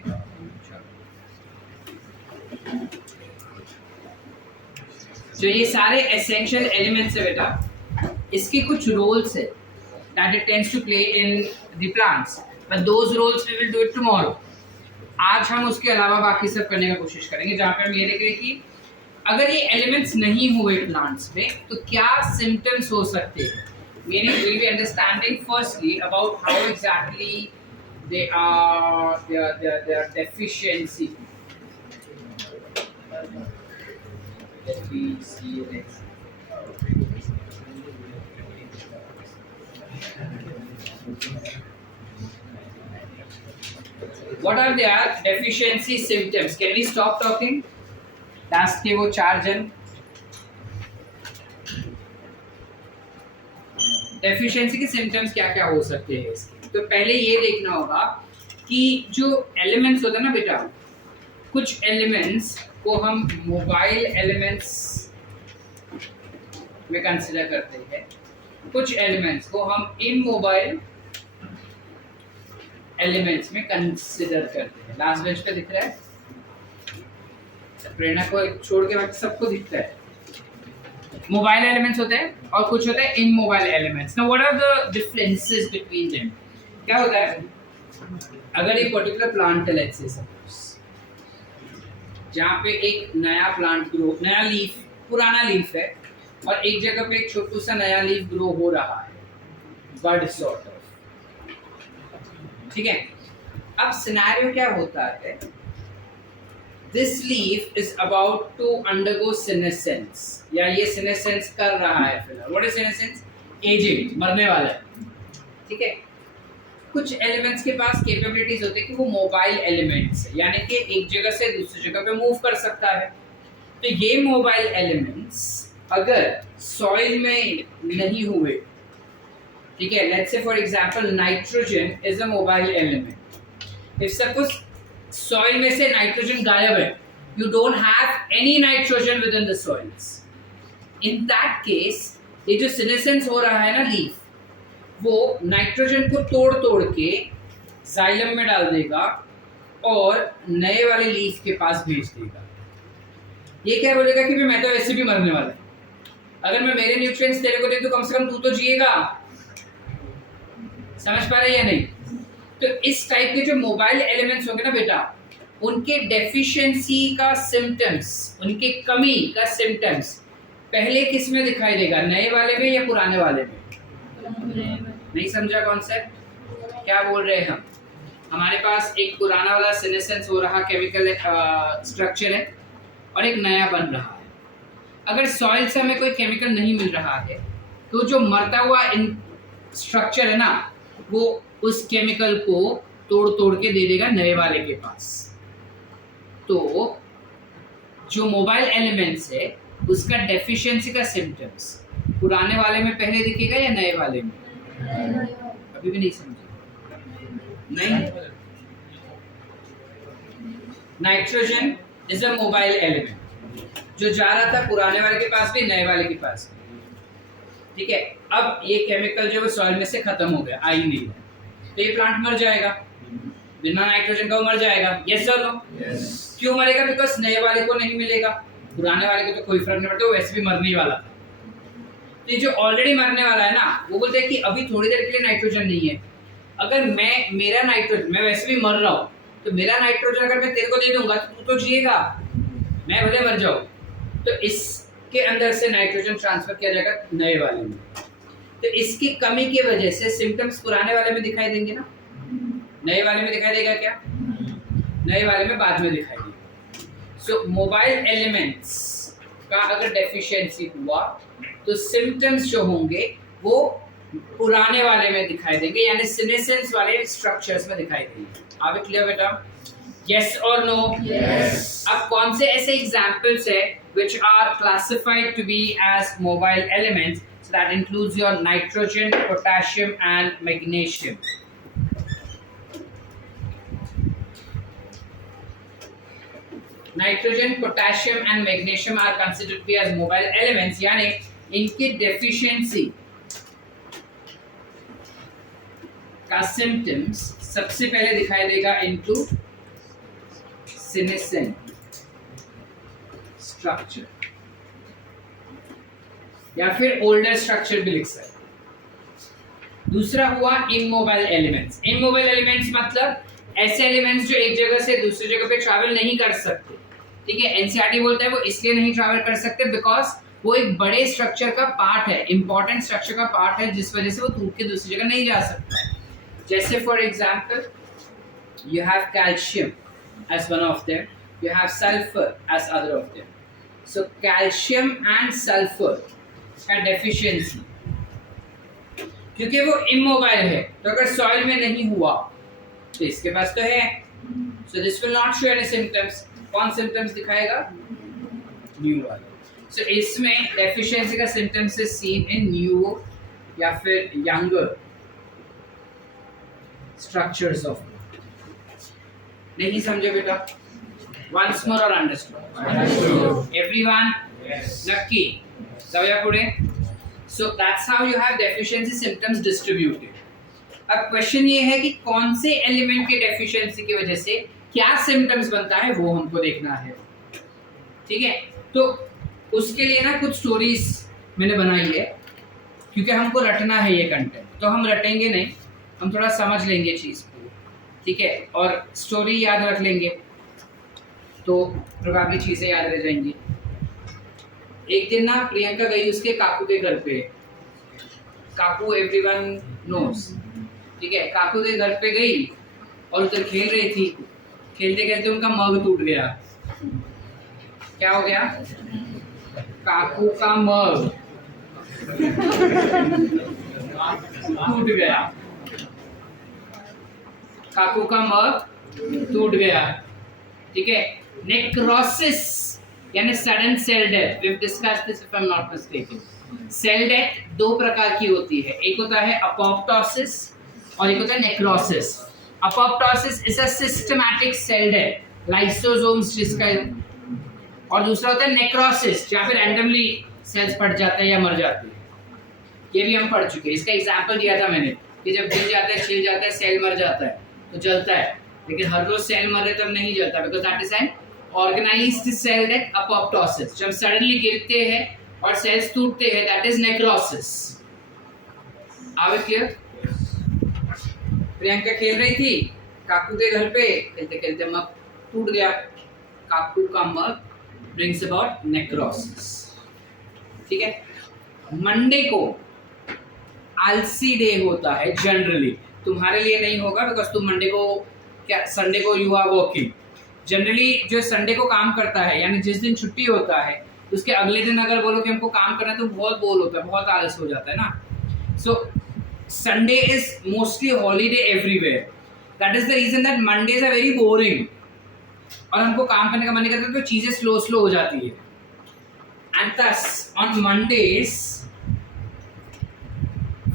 जो ये सारे essential elements है बेटा, इसके कुछ roles है that it tends to play in the plants, but those roles we will do it tomorrow। आज हम उसके अलावा बाकी सब करने का कोशिश करेंगे, जहाँ पे हम ये देख रहे कि अगर ये एलिमेंट्स नहीं हुए प्लांट्स में तो क्या सिम्टम्स हो सकते हैं। Meaning we will be understanding firstly about how exactly they are their deficiency What are their deficiency symptoms? Can we stop talking? Last के वो 4 जन डेफिशिएंसी के सिम्टम्स क्या क्या हो सकते हैं इसके। तो पहले ये देखना होगा कि जो एलिमेंट्स होता है ना बेटा, कुछ एलिमेंट्स को हम मोबाइल एलिमेंट्स में कंसिडर करते हैं, कुछ एलिमेंट्स को हम इमोबाइल एलिमेंट्स में कंसिडर करते हैं। लास्ट बेंच पे दिख रहा है, प्रेरणा को छोड़ के बाकी सबको दिखता है। मोबाइल एलिमेंट्स होते हैं और कुछ होते हैं immobile elements. Now what are the differences between them? क्या होता है, अगर एक पर्टिकुलर प्लांट है, लेट्स से सपोज, जहाँ पे एक नया प्लांट ग्रो, नया लीफ, पुराना लीफ है, और एक जगह पे एक छोटू सा नया लीफ ग्रो हो रहा है, बड सॉर्ट ऑफ, ठीक है। अब सिनेरियो क्या होता है, this leaf is about to undergo senescence, या ये सीनेसेंस कर रहा है फिलहाल। What is senescence? एजिंग, मरने वाला है, ठीक है। कुछ एलिमेंट्स के पास कैपेबिलिटीज होती है कि वो मोबाइल एलिमेंट्स है, यानी कि एक जगह से दूसरी जगह पे मूव कर सकता है। तो ये मोबाइल एलिमेंट्स अगर सॉइल में नहीं हुए, ठीक है, लेट्स से for example nitrogen is a mobile element. If suppose soil में से नाइट्रोजन गायब है, you don't have any nitrogen with in the soils, in that case ये जो सीनेसेंस हो रहा है ना लीफ, वो नाइट्रोजन को तोड़ तोड़ के जाइलम में डाल देगा और नए वाले लीफ के पास भेज देगा। ये क्या बोलेगा कि मैं तो वैसे भी मरने वाला है, अगर मैं मेरे न्यूट्रिएंट्स तेरे को दे तो कम से कम तू तो जिएगा। समझ पा रहे या नहीं? तो इस टाइप के जो मोबाइल एलिमेंट्स होंगे ना बेटा, उनके डेफिशिएंसी का सिम्टम्स, उनके कमी का सिम्टम्स पहले किस में दिखाई देगा, नए वाले में या पुराने वाले में? नहीं समझा कॉन्सेप्ट? क्या बोल रहे हैं हम? हमारे पास एक पुराना वाला सीनेसेंस हो रहा केमिकल स्ट्रक्चर है और एक नया बन रहा है। अगर सॉइल से हमें कोई केमिकल नहीं मिल रहा है तो जो मरता हुआ स्ट्रक्चर है ना, वो उस केमिकल को तोड़ तोड़ के दे देगा नए वाले के पास। तो जो मोबाइल एलिमेंट्स है उसका डेफिशिएंसी का सिम्टम्स पुराने वाले में पहले दिखेगा या नए वाले में? अभी भी नहीं समझे? नहीं। Nitrogen is a mobile element, जो जा रहा था पुराने वाले के पास भी, नए वाले के पास भी, ठीक है। अब ये केमिकल जो है सॉइल में से खत्म हो गया, आ ही नहीं, तो ये प्लांट मर जाएगा, बिना नाइट्रोजन का वो मर जाएगा। यस और नो? क्यों मरेगा? बिकॉज नए वाले को नहीं मिलेगा, पुराने वाले को तो कोई फर्क नहीं पड़ता, वो वैसे भी मरने ही वाला था। तो ये जो ऑलरेडी मरने वाला है ना, वो बोलते हैं कि अभी थोड़ी देर के लिए नाइट्रोजन नहीं है, अगर मेरा नाइट्रोजन, मैं वैसे भी मर रहा हूँ, तो मेरा नाइट्रोजन अगर मैं तेरे को दे दूंगा तो तू तो जिएगा, मैं भले मर जाऊँ। तो इसके अंदर से नाइट्रोजन ट्रांसफर किया जाएगा नए वाले में। तो इसकी कमी की वजह से सिम्टम्स पुराने वाले में दिखाई देंगे ना, नए वाले में दिखाई देगा क्या? नए वाले में बाद में दिखाई देगा। सो मोबाइल एलिमेंट्स का अगर डेफिशिएंसी हुआ तो सिम्टम्स जो होंगे वो पुराने वाले में दिखाई देंगे, यानी सीनेसेंस वाले स्ट्रक्चर्स में दिखाई देंगे। आप क्लियर बेटा? यस और नो? यस। अब कौन से ऐसे एग्जांपल्स है which are classified to be as mobile elements? So that includes your nitrogen, potassium and magnesium. Nitrogen, potassium and magnesium are considered to be as mobile elements, यानी इनकी deficiency का symptoms सबसे पहले दिखाई देगा into senescent structure, या फिर ओल्डर स्ट्रक्चर भी लिख सकते। दूसरा हुआ इमोबाइल एलिमेंट्स। इमोबाइल एलिमेंट्स मतलब ऐसे एलिमेंट्स जो एक जगह से दूसरी जगह पे ट्रैवल नहीं कर सकते, ठीक है। एनसीईआरटी बोलता है वो इसलिए नहीं ट्रैवल कर सकते बिकॉज वो एक बड़े स्ट्रक्चर का पार्ट है, इंपॉर्टेंट स्ट्रक्चर का पार्ट है, जिस वजह से वो टूट के दूसरी जगह नहीं जा सकता। जैसे for example you have calcium as one of them, you have sulfur as other of them. So calcium and sulfur का deficiency, क्योंकि वो immobile है, तो अगर soil में नहीं हुआ तो इसके पास तो है, so this will not show any symptoms. कौन symptoms दिखाएगा? New वाला. So इसमें deficiency का symptoms is seen in new या फिर younger structures of. नहीं समझे बेटा? Once more or understood? Understood. Everyone? Yes. नक्की. जाऊया पुढे. So that's how you have deficiency symptoms distributed. अब क्वेश्चन ये है कि कौन से एलिमेंट के डेफिशिएंसी की वजह से क्या सिम्टम्स बनता है वो हमको देखना है. ठीक है, तो उसके लिए ना कुछ स्टोरीज मैंने बनाई है, क्योंकि हमको रटना है ये कंटेंट. तो हम रटेंगे नहीं, हम थोड़ा समझ लेंगे चीज़ को. ठीक है, और स्टोरी याद रख लेंगे तो प्रोबेबली चीज़ें याद रह जाएंगी. एक दिन ना प्रियंका गई उसके काकू के घर पे. काकू एवरीवन नोस. ठीक है, काकू के घर पे गई और उधर खेल रही थी. खेलते खेलते उनका मग टूट गया. क्या हो गया? काकू का मग टूट गया. काकू का मग टूट गया. ठीक है, नेक्रोसिस यानी sudden cell death. We have discussed this if I am not mistaken. Cell death दो प्रकार की होती है. एक होता है अपोप्टोसिस और एक होता है necrosis. Apoptosis is a systematic cell death, lysosomes जिसका, और दूसरा होता है नेक्रोसिस जहाँ पे रैंडमली सेल्स फट जाते हैं या मर जाते हैं. ये भी हम पढ़ चुके हैं. इसका एग्जांपल दिया था मैंने कि जब गिर जाता है, छिल जाता है, सेल मर जाता है तो जलता है. लेकिन हर रोज सेल मर रहे तब नहीं जलता, because that is an organized cell death. Apoptosis जब सडनली गिरते हैं और सेल्स टूटते हैं, that is necrosis. Are we clear? Priyanka खेल रही थी काकू के घर पे, खेलते खेलते मग टूट गया. काकू का मग ब्रिंग्स अबाउट नेक्रोसिस. ठीक है, मंडे को आलसी डे होता है जनरली. तुम्हारे लिए नहीं होगा बिकॉज तुम मंडे को, क्या संडे को यू आर वर्किंग. जनरली जो संडे को काम करता है, यानी जिस दिन छुट्टी होता है उसके अगले दिन अगर बोलो कि हमको काम करना है तो बहुत बोर होता है, बहुत आलस हो जाता है ना. So Sunday is mostly holiday everywhere. That is the reason that Mondays are very boring और हमको काम करने का मन नहीं करता, तो चीजें स्लो हो जाती है. And thus on Mondays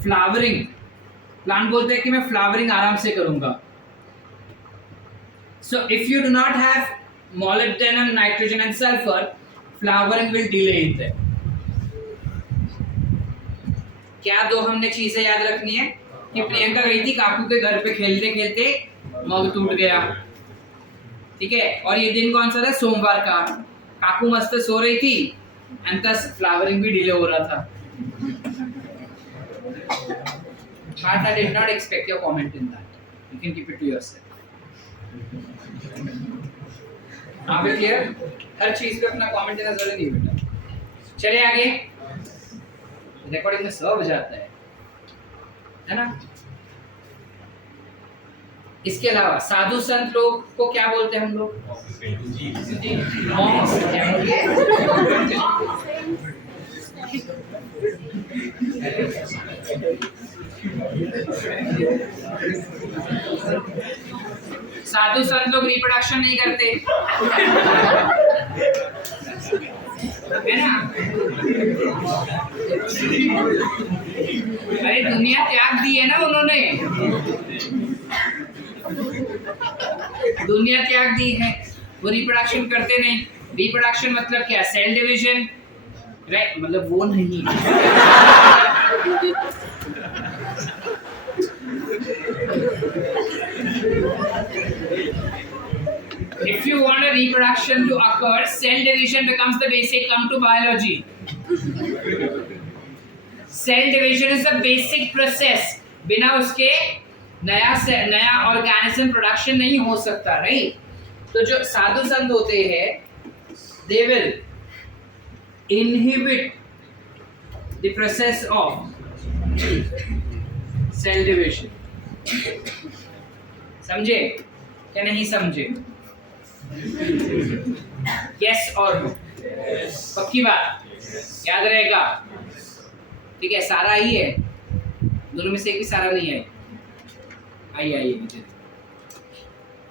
flowering, plant बोलते हैं कि मैं फ्लावरिंग आराम से करूंगा. So if you do not have molybdenum, nitrogen and sulfur, flowering will delay it. क्या दो हमने चीजें याद रखनी है कि प्रियंका गई थी काकू के घर पे, खेलते खेलते मग टूट गया. ठीक है, और ये दिन कौन सा था? सोमवार का. काकू मस्त सो रही थी एंड थस फ्लावरिंग भी डिले हो रहा था. But I did not expect your comment in that. You can keep it to yourself. आप क्लियर? हर चीज पे अपना कमेंट देना जरूरी नहीं बेटा. चलिए आगे. रिकॉर्डिंग में सब जाता है ना. इसके अलावा साधु संत लोग को क्या बोलते हैं हम लोग? साधु संत लोग रिप्रोडक्शन नहीं करते है ना. अरे दुनिया त्याग दी है ना उन्होंने, दुनिया त्याग दी है, वो रिप्रोडक्शन करते नहीं. रिप्रोडक्शन मतलब क्या? Cell division, right? मतलब वो नहीं. If you want a reproduction to occur, cell division becomes the basic. Come to biology. Cell division is the basic process. बिना उसके नया ऑर्गेनिज्म प्रोडक्शन नहीं हो सकता, राइट? तो जो साधु संत होते हैं, they will inhibit the process of cell division. समझे क्या नहीं समझे? यस और नो? पक्की बात? याद रहेगा? ठीक है, सारा आई है, दोनों में से एक भी सारा नहीं है। आइए मुझे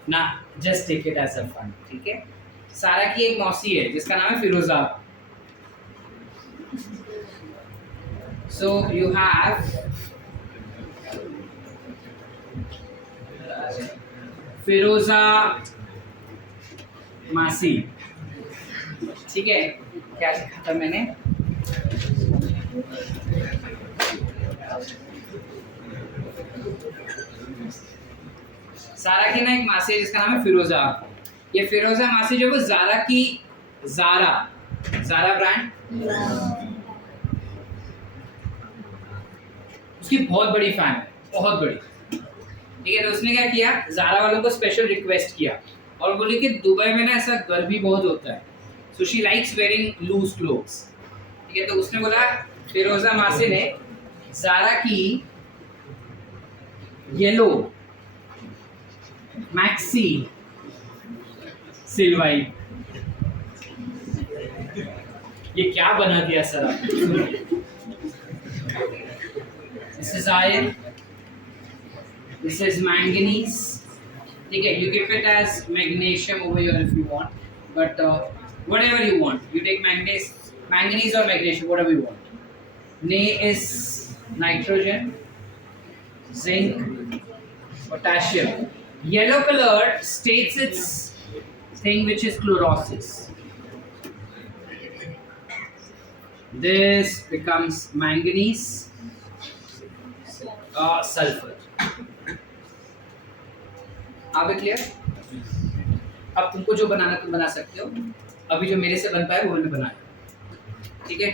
ना, just take it as a fun. ठीक है, सारा की एक मौसी है जिसका नाम है फिरोजा। सो यू हैव फिरोजा मासी। ठीक है, क्या लिखा था मैंने? सारा की ना एक मासी है जिसका नाम है फिरोजा। ये फिरोजा मासी जो वो जारा की, जारा ब्रांड, उसकी बहुत बड़ी फैन है, बहुत बड़ी। ठीक है, तो उसने क्या किया, जारा वालों को स्पेशल रिक्वेस्ट किया और बोली कि दुबई में ना ऐसा गर्मी बहुत होता है, so she likes wearing loose clothes. ठीक है, तो उसने बोला, फिरोजा मासी ने जारा की येलो मैक्सी सिलवाई। ये क्या बना दिया सर आपने? This is iron. This is manganese. ठीक है, you keep it as magnesium over here if you want, but whatever you want, you take manganese or magnesium, whatever you want. Ne is nitrogen, zinc, potassium. Yellow color states its thing, which is chlorosis. This becomes manganese, sulfur. आप क्लियर? अब तुमको जो बनाना तुम बना सकते हो। अभी जो मेरे से बन पाए वो मैंने बनाया। ठीक है,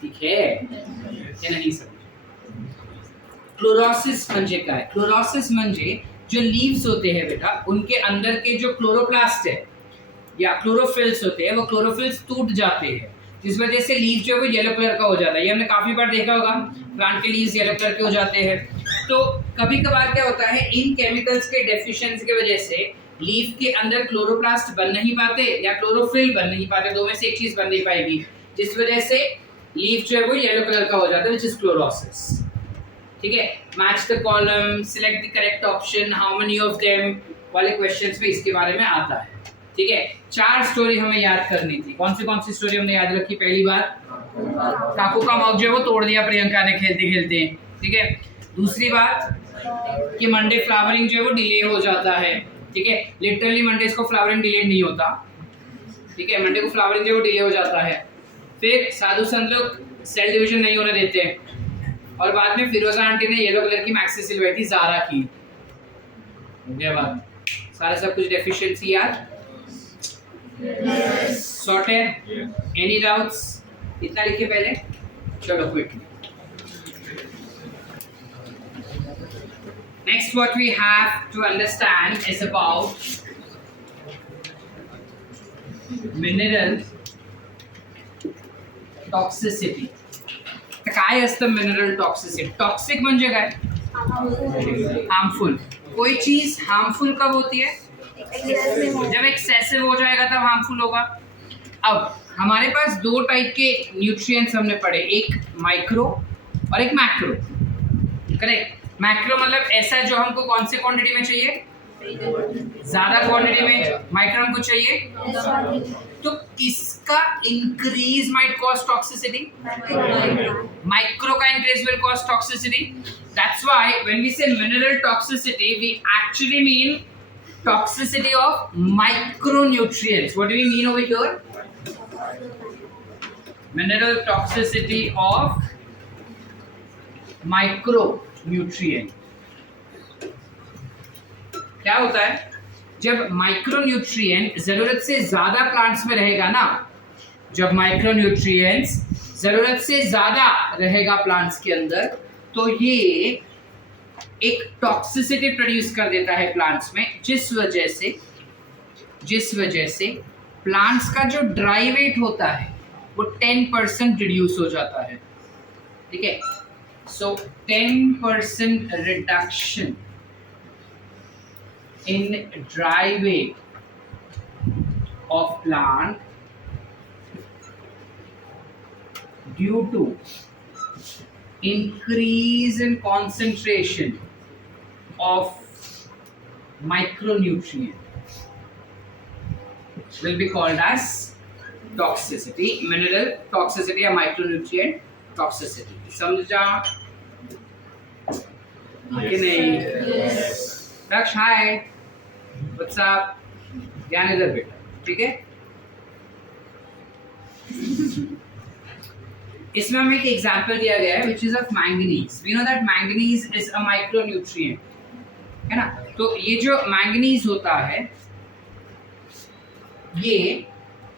ठीक है या नहीं सर? क्लोरोसिस म्हणजे काय? क्लोरोसिस म्हणजे जो लीव्स होते हैं बेटा, उनके अंदर के जो क्लोरोप्लास्ट है या क्लोरोफिल्स होते हैं, वो क्लोरोफिल्स टूट जाते हैं, जिस वजह से लीव जो है वो येलो कलर का हो जाता है। ये हमने काफी बार देखा होगा, प्लांट के लीव्स येलो कलर के हो जाते हैं। तो कभी कभार क्या होता है, इन केमिकल्स के डेफिशिएंसी की वजह से लीफ के अंदर क्लोरोप्लास्ट बन नहीं पाते या क्लोरोफिल बन नहीं पाते, दो में से एक चीज बन नहीं पाएगी, जिस वजह से लीफ जो है वो येलो कलर का हो जाता है, व्हिच इज क्लोरोसिस। ठीक है, match the column, select the correct option, how many of them वाले क्वेश्चंस में इसके बारे में आता है। ठीक है, 4 स्टोरी हमें याद करनी थी। कौन सी स्टोरी हमने याद रखी? पहली बात, काकू का मग जो है वो तोड़ दिया प्रियंका ने खेलते खेलते। ठीक है, दूसरी बात कि मंडे फ्लावरिंग जो है वो डिले हो जाता है। ठीक है, लिटरली मंडेज को फ्लावरिंग डिले नहीं होता। ठीक है, मंडे को फ्लावरिंग जो है वो डिले हो जाता है। फिर साधु संत लोग सेल डिवीजन नहीं होने देते हैं, और बाद में फिरोजा आंटी ने येलो कलर की मैक्सी सिलवाई थी जारा की। हो गया बात, सारा सब कुछ डेफिशिएंसी याद? सॉर्टेड? Any doubts? इतना लिखिए पहले, चलो quickly. Next, what we have to understand is about mineral toxicity. काय असतं मिनरल टॉक्सिसिटी? टॉक्सिक म्हणजे काय? हार्मफुल। कोई चीज हार्मफुल कब होती है? जब एक्सेसिव हो जाएगा तब हार्मफुल होगा। अब हमारे पास 2 टाइप के न्यूट्रिएंट्स हमने पढ़े, एक माइक्रो और एक मैक्रो। करेक्ट? मैक्रो मतलब ऐसा जो हमको कौन से क्वांटिटी में चाहिए? ज्यादा क्वांटिटी में। माइक्रो हमको चाहिए, तो किसका increase might cause toxicity? Micro का increase will cause toxicity. That's why when we say mineral toxicity we actually mean toxicity of micronutrients. What do we mean over here? Mineral toxicity of micronutrient. क्या होता है? जब माइक्रोन्यूट्रिएंट जरूरत से ज्यादा प्लांट्स में रहेगा ना, जब माइक्रोन्यूट्रिएंट्स जरूरत से ज्यादा रहेगा प्लांट्स के अंदर, तो ये एक टॉक्सिसिटी प्रोड्यूस कर देता है प्लांट्स में, जिस वजह से प्लांट्स का जो ड्राई वेट होता है वो 10% रिड्यूस हो जाता है। ठीक है, so 10% reduction in dry weight of plant due to increase in concentration of micronutrient will be called as toxicity, mineral toxicity या micronutrient toxicity. समझा कि नहीं? रक्ष हाय, व्हाट्स अप, ज्ञान इधर बेटा, ठीक है? इसमें हमें एक एग्जांपल दिया गया है which is of manganese. We know that manganese is a micronutrient, है ना? तो ये जो मैंगनीज होता है ये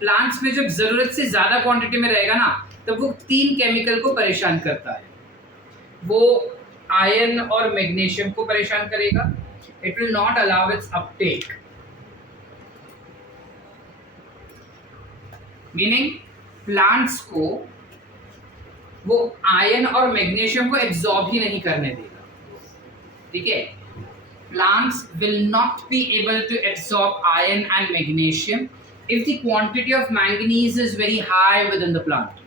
प्लांट्स में जब जरूरत से ज्यादा क्वांटिटी में रहेगा ना तब वो 3 केमिकल को परेशान करता है. वो आयरन और मैग्नीशियम को परेशान करेगा. It will not allow it's Uptake, meaning plants को वो आयरन और मैग्नीशियम को एब्जॉर्ब ही नहीं करने देगा. ठीक है? Plants will not be able to absorb iron and magnesium if the quantity of manganese is very high within the plant.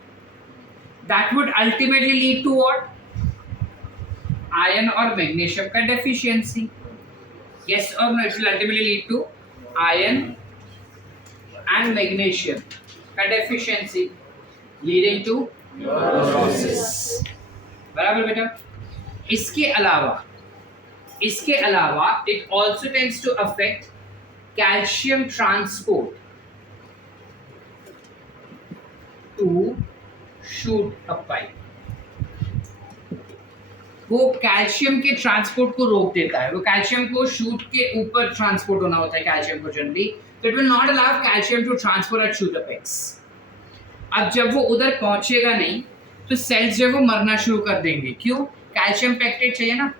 That would ultimately lead to what? Iron or magnesium का deficiency. Yes or no? It will ultimately lead to iron and magnesium का deficiency, leading to neurosis. बराबर बेटा? इसके अलावा it also tends to affect calcium transport to shoot a pipe. वो कैल्शियम के ट्रांसपोर्ट को रोक देता है. वो कैल्शियम को शूट के ऊपर ट्रांसपोर्ट होना होता है कैल्शियम को जनरली, तो it will not allow calcium to transfer at shoot apex. अब जब वो उधर पहुंचेगा नहीं तो सेल्स जो वो मरना शुरू कर देंगे. क्यों? कैल्शियम पेक्टेट चाहिए ना.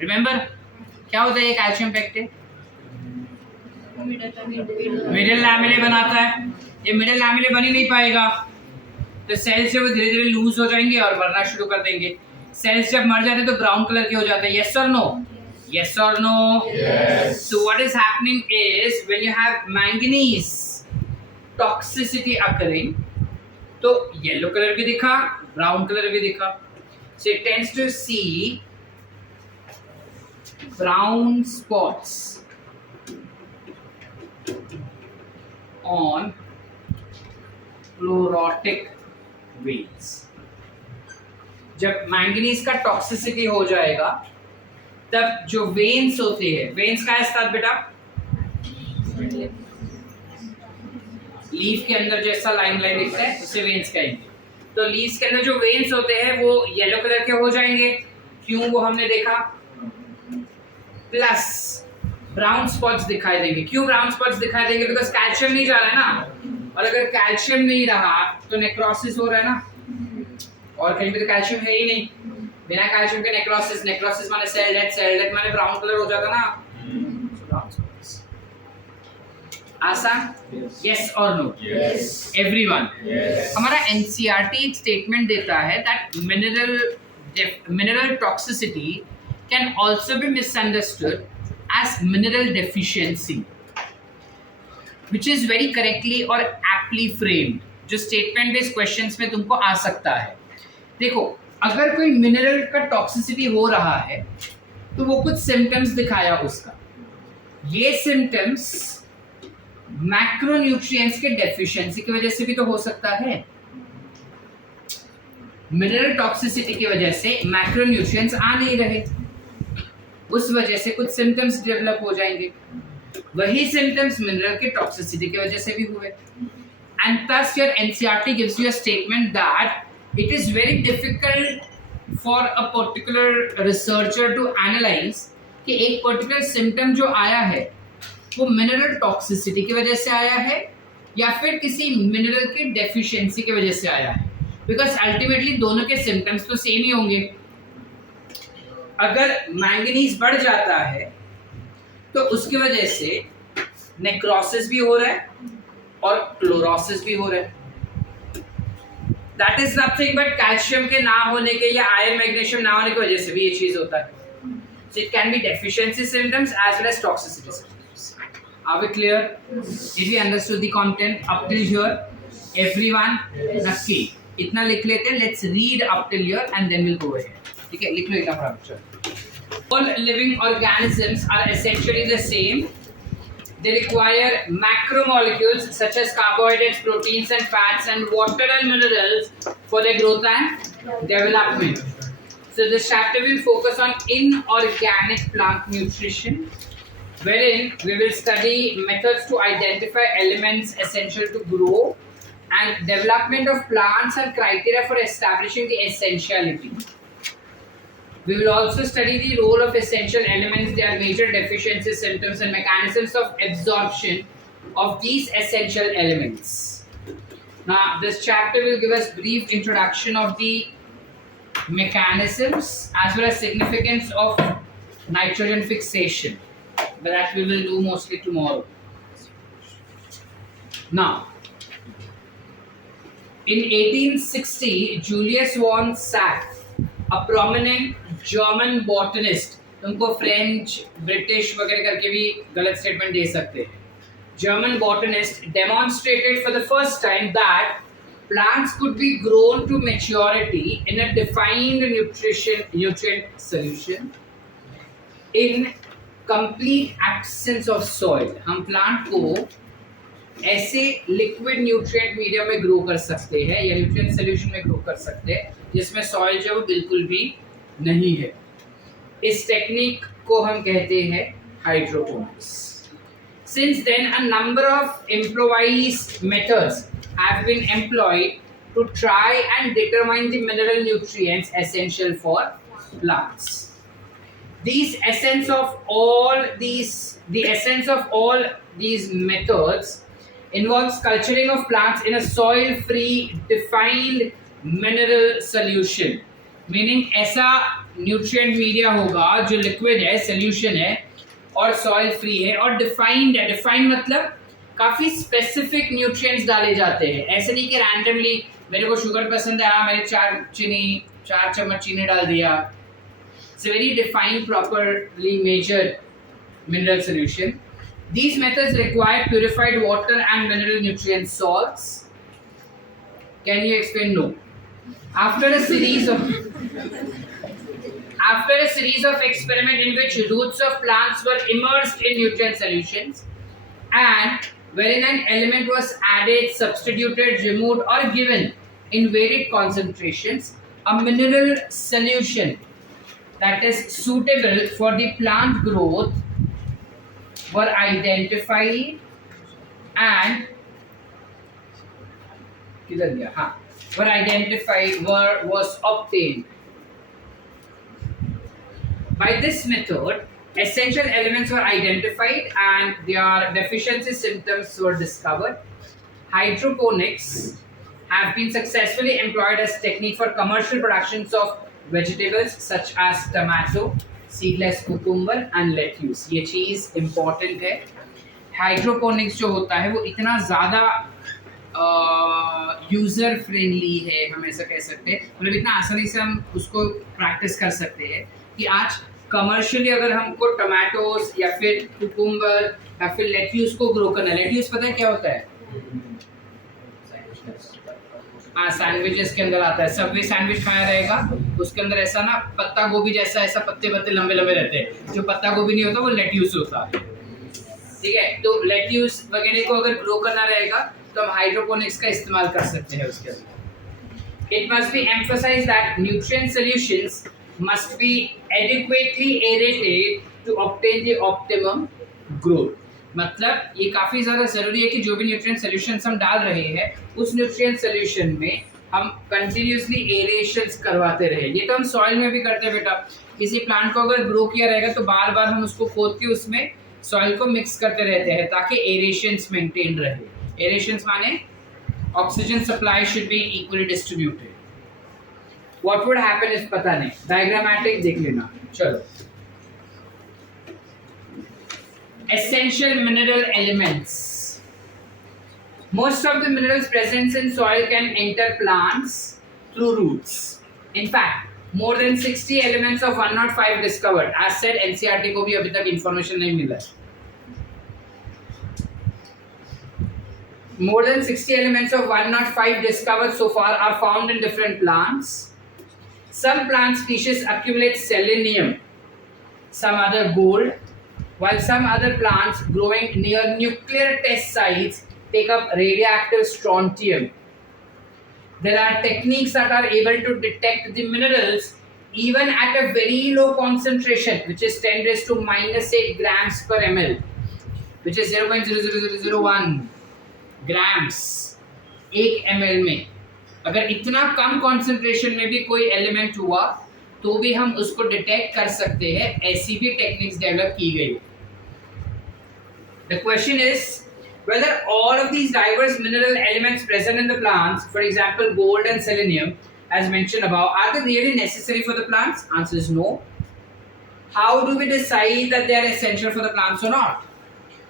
रिमेंबर क्या होता है ये कैल्शियम पेक्टेट? मिडिल लैमेले बनाता है. ये मिडिल लैमेले बन ही नहीं पाएगा तो सेल्स जो धीरे धीरे लूज हो जाएंगे और मरना शुरू कर देंगे. सेल्स जब मर जाते हैं तो ब्राउन कलर के हो जाते हैं. यस और नो? यस और no? So what is happening is when you have manganese toxicity occurring तो येलो कलर भी दिखा, ब्राउन कलर भी दिखा. So it tends to see brown spots on chlorotic veins. जब मैंगनीज का टॉक्सिसिटी हो जाएगा तब जो वेन्स होते हैं, वेन्स का है बेटा लीफ के अंदर जैसा लाइन लाइन दिखता है उसे वेन्स कहेंगे. तो लीव्स के अंदर जो वेन्स होते हैं वो येलो कलर के हो जाएंगे. क्यों? वो हमने देखा. प्लस ब्राउन स्पॉट्स दिखाई देंगे. क्यों ब्राउन स्पॉट्स दिखाई देंगे? बिकॉज कैल्शियम नहीं जा रहा है ना, और अगर कैल्शियम नहीं रहा तो नेक्रोसिस हो रहा है ना, और कहीं पे तो कैल्शियम है ही नहीं. बिना कैल्शियम के नेक्रोसिस माने सेल डेथ माने ब्राउन कलर हो जाता ना. आसान? यस और नो? यस. एवरीवन? हमारा एनसीईआरटी एक स्टेटमेंट देता है that mineral toxicity can also be misunderstood as mineral deficiency, which is very correctly or aptly framed. जो statement based questions में तुमको आ सकता है. देखो, अगर कोई मिनरल का टॉक्सिसिटी हो रहा है तो वो कुछ सिम्टम्स दिखाया उसका. ये सिम्टम्स मैक्रोन्यूट्रिएंट्स के डेफिशिएंसी की वजह से भी तो हो सकता है. मिनरल टॉक्सिसिटी की वजह से मैक्रोन्यूट्रिएंट्स आ नहीं रहे, उस वजह से कुछ सिम्टम्स डेवलप हो जाएंगे. वही सिम्टम्स मिनरल के टॉक्सिसिटी की वजह से भी हुए. And thus your NCERT gives you a statement that it is very difficult for a particular researcher to analyze कि एक पर्टिकुलर सिम्टम जो आया है वो मिनरल टॉक्सिसिटी की वजह से आया है या फिर किसी मिनरल की डेफिशिएंसी की वजह से आया है. बिकॉज अल्टीमेटली दोनों के सिम्टम्स तो सेम ही होंगे. अगर मैंगनीज बढ़ जाता है तो उसकी वजह से नेक्रोसिस भी हो रहा है और क्लोरोसिस भी हो रहा है. That is nothing but calcium के ना होने के या आयरन मैग्नीशियम ना होने की वजह से भी ये चीज होता है. So it can be deficiency symptoms as well as toxicity symptoms. Are we clear? Did we understood the content up till here? Everyone, नक्की इतना लिख लेते हैं. Let's read up till here and then we'll go ahead. ठीक है, लिख लो इतना फटाफट. All living organisms are essentially the same. They require macromolecules such as carbohydrates, proteins and fats and water and minerals for their growth and development. So this chapter will focus on inorganic plant nutrition, wherein we will study methods to identify elements essential to grow and development of plants and criteria for establishing the essentiality. We will also study the role of essential elements, their major deficiencies, symptoms and mechanisms of absorption of these essential elements. Now, this chapter will give us brief introduction of the mechanisms as well as significance of nitrogen fixation, but that we will do mostly tomorrow. Now, in 1860, Julius von Sack, a prominent German botanist, उनको फ्रेंच ब्रिटिश वगैरह करके भी गलत स्टेटमेंट दे सकते हैं, German botanist demonstrated for the first time that plants could be grown to maturity in a defined nutrient solution in complete absence of soil. हम प्लांट को ऐसे लिक्विड न्यूट्रिएंट मीडियम में ग्रो कर सकते हैं या न्यूट्रिएंट सॉल्यूशन में ग्रो कर सकते हैं जिसमें सॉइल जो है बिल्कुल भी नहीं है. इस टेक्निक को हम कहते हैं hydroponics. Since then, a number of improvised methods have been employed to try and determine the mineral nutrients essential for plants. The essence of all these methods involves culturing of plants in a soil-free, defined mineral solution. Meaning ऐसा nutrient media होगा जो liquid है, solution है और soil free है और defined है. Defined मतलब काफी specific nutrients डाले जाते हैं. ऐसे नहीं कि randomly मेरे को sugar पसंद है, मैंने 4 चम्मच चीनी डाल दिया. It's a very defined, properly measured mineral solution. These methods require purified water and mineral nutrient salts. Can you explain? No. After a series of experiments in which roots of plants were immersed in nutrient solutions and wherein an element was added, substituted, removed or given in varied concentrations, a mineral solution that is suitable for the plant growth were identified and was obtained. By this method, essential elements were identified and their deficiency symptoms were discovered. Hydroponics have been successfully employed as technique for commercial productions of vegetables such as tomato, seedless cucumber and lettuce. ये चीज़ इम्पॉर्टेंट है. हाइड्रोपोनिक्स जो होता है वो इतना ज़्यादा यूज़र फ्रेंडली है, हम ऐसा कह सकते हैं, मतलब इतना आसानी से हम उसको प्रैक्टिस कर सकते हैं कि आज कमर्शियली अगर हमको टमाटोस या फिर कुकुम्बर या फिर लेट्यूस को ग्रो करना है. लेट्यूस पता है क्या होता है? हाँ, सैंडविचेस के अंदर आता है. सबवे सैंडविच खाया रहेगा, उसके अंदर ऐसा ना पत्ता गोभी जैसा ऐसा पत्ते पत्ते लंबे लंबे रहते हैं. जो पत्ता गोभी नहीं होता वो लेट्यूस होता है. ठीक है, तो लेट्यूस वगैरह को अगर ग्रो करना रहेगा तो हम हाइड्रोपोनिक्स का इस्तेमाल कर सकते हैं उसके अंदर. It must be emphasised that nutrient solutions must be adequately aerated to obtain the optimum growth. मतलब ये काफ़ी ज़्यादा ज़रूरी है कि जो भी न्यूट्रिएंट सॉल्यूशंस हम डाल रहे हैं उस न्यूट्रिएंट सॉल्यूशन में हम कंटिन्यूसली एरेशंस करवाते रहे. ये तो हम सॉइल में भी करते हैं बेटा. किसी प्लांट को अगर ग्रो किया रहेगा तो बार बार हम उसको खोद के उसमें सॉइल को मिक्स करते रहते हैं ताकि एरेशंस मेंटेन रहे. एरेशंस माने oxygen supply should be equally distributed. What would happen if पता नहीं. डायग्रामेटिक देख लेना. चलो. Essential mineral elements. Most of the minerals present in soil can enter plants through roots. In fact, more than 60 elements of 105 discovered. As said, NCERT को भी अभी तक information नहीं मिला. More than 60 elements of 105 discovered so far are found in different plants. Some plant species accumulate selenium, some other gold, while some other plants growing near nuclear test sites take up radioactive strontium. There are techniques that are able to detect the minerals even at a very low concentration, which is 10 raised to minus 8 grams per ml, which is 0.00001 grams 1 ml में. अगर इतना कम कॉन्सेंट्रेशन में भी कोई एलिमेंट हुआ तो भी हम उसको डिटेक्ट कर सकते हैं. ऐसी भी टेक्निक्स डेवलप की गई. The question is whether all of these diverse mineral elements present in the plants, for example gold and selenium as mentioned above, are they really necessary for the plants? Answer is no. How do we decide that they are essential for the plants or not?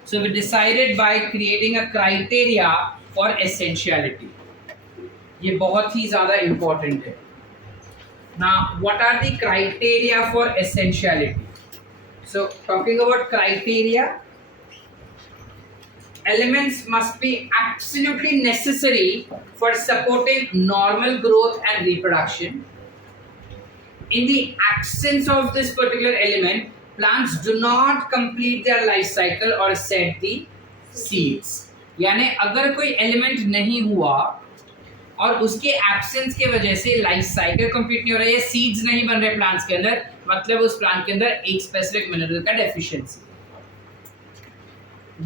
So we decided by creating a criteria for essentiality. ये बहुत ही ज़्यादा important है. Now what are the criteria for essentiality? So talking about criteria, elements must be absolutely necessary for supporting normal growth and reproduction. In the absence of this particular element, plants do not complete their life cycle or set the seeds. यानी अगर कोई एलिमेंट नहीं हुआ और उसके एब्सेंस के वजह से लाइफ साइकिल कंप्लीट नहीं हो रहा है, सीड्स नहीं बन रहे प्लांट्स के अंदर, मतलब उस प्लांट के अंदर एक स्पेसिफिक मिनरल का deficiency.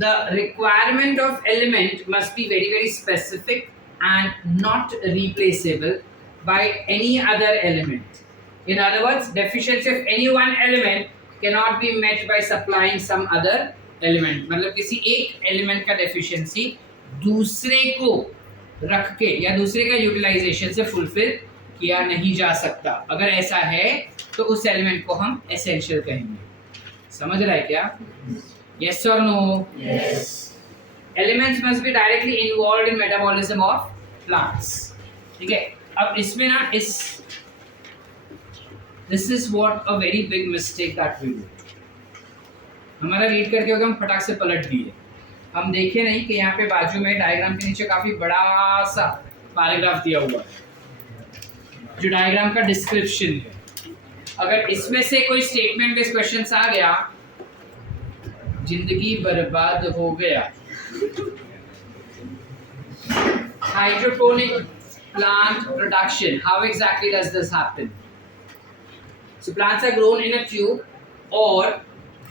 The requirement of element must be very very specific and not replaceable by any other element. In other words, deficiency of any one element cannot be met by supplying some other element. मतलब किसी एक एलिमेंट का डेफिशिएंसी दूसरे को रख के या दूसरे का यूटिलाइजेशन से फुलफिल किया नहीं जा सकता. अगर ऐसा है तो उस एलिमेंट को हम एसेंशियल कहेंगे. समझ रहा है क्या? Yes or no? Yes. Elements must be directly involved in metabolism of plants. ठीक है. अब इसमें ना this is what a very big mistake that we do. हमारा रीड करके होगा हम फटाक से पलट दिए. हम देखे नहीं कि यहाँ पे बाजू में डायग्राम के नीचे काफी बड़ा सा पैराग्राफ दिया हुआ है जो डायग्राम का डिस्क्रिप्शन है. अगर इसमें से कोई स्टेटमेंट बेस्ड क्वेश्चंस आ गया, जिंदगी बर्बाद हो गया. Hydroponic plant production. How exactly does this happen? So plants are grown in a tube or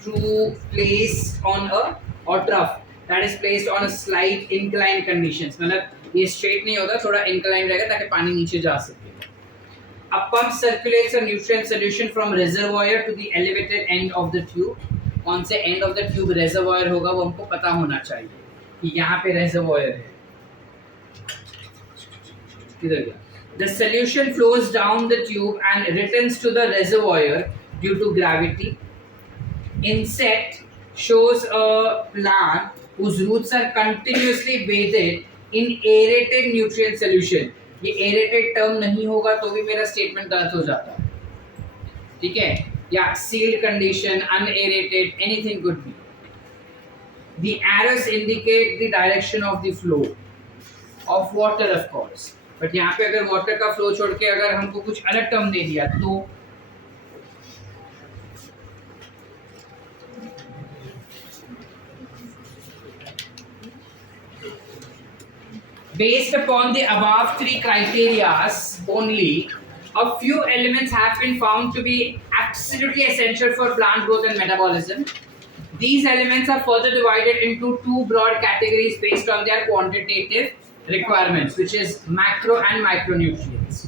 through placed on a or trough that is placed on a slight inclined conditions. मतलब ये straight नहीं होगा, थोड़ा inclined रहेगा ताकि पानी नीचे जा सके. A pump circulates a nutrient solution from reservoir to the elevated end of the tube. कौन से end of the tube reservoir होगा वो हमको पता होना चाहिए कि यहाँ पे रेजर्वॉयर है. किधर गया? The solution flows down the tube and returns to the reservoir due to gravity. Insect shows a plant whose roots are continuously bathed in aerated nutrient solution. ये aerated term नहीं होगा तो भी मेरा स्टेटमेंट गलत हो जाता है. ठीक है. Yeah, sealed condition, unaerated, anything could be. The arrows indicate the direction of the flow of water, of course. But यहाँ पे अगर water का flow छोड़ के अगर हमको कुछ अलग term दे दिया तो based upon the above three criteria only, a few elements have been found to be absolutely essential for plant growth and metabolism. These elements are further divided into two broad categories based on their quantitative requirements, which is macro and micronutrients.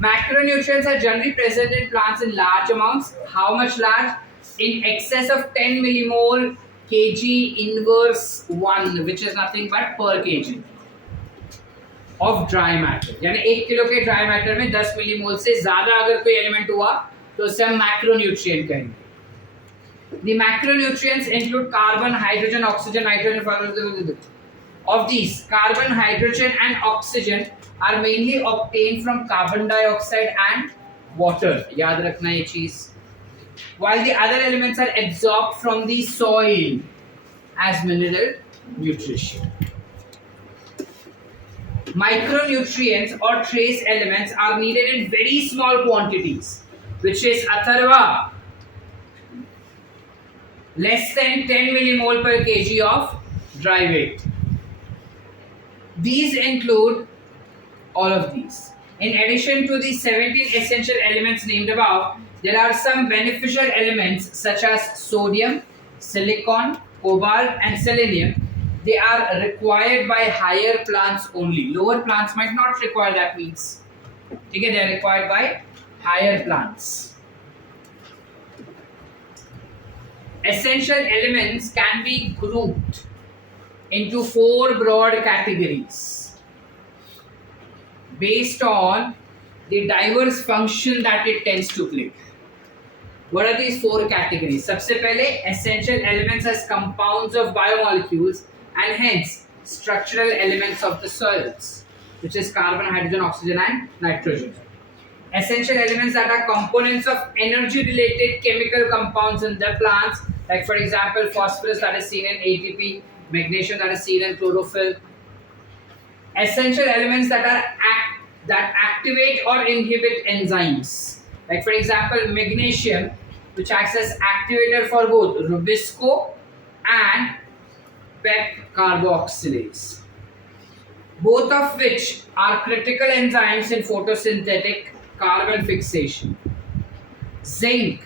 Macronutrients are generally present in plants in large amounts. How much large? In excess of 10 millimole kg inverse 1, which is nothing but per kg. Of dry matter. यानी 1 किलो के ड्राई मैटर में 10 मिलीमोल से ज्यादा अगर कोई एलिमेंट हुआ तो उसे हम मैक्रोन्यूट्रिएंट कहेंगे. The macronutrients include carbon, hydrogen, oxygen, nitrogen. Of these, carbon, hydrogen, and oxygen are mainly obtained from carbon dioxide and water. याद रखना ये चीज. While the other elements are absorbed from the soil as mineral nutrition. Micronutrients or trace elements are needed in very small quantities, which is atharva, less than 10 millimole per kg of dry weight. These include all of these. In addition to the 17 essential elements named above, there are some beneficial elements such as sodium, silicon, cobalt and selenium. They are required by higher plants only. Lower plants might not require that means. Okay, they are required by higher plants. Essential elements can be grouped into 4 broad categories based on the diverse function that it tends to play. What are these 4 categories? सबसे पहले essential elements as compounds of biomolecules and hence structural elements of the soils, which is carbon, hydrogen, oxygen and nitrogen. Essential elements that are components of energy-related chemical compounds in the plants, like for example phosphorus that is seen in ATP, magnesium that is seen in chlorophyll. Essential elements that activate or inhibit enzymes, like for example magnesium, which acts as activator for both rubisco and PEP carboxylase, both of which are critical enzymes in photosynthetic carbon fixation. Zinc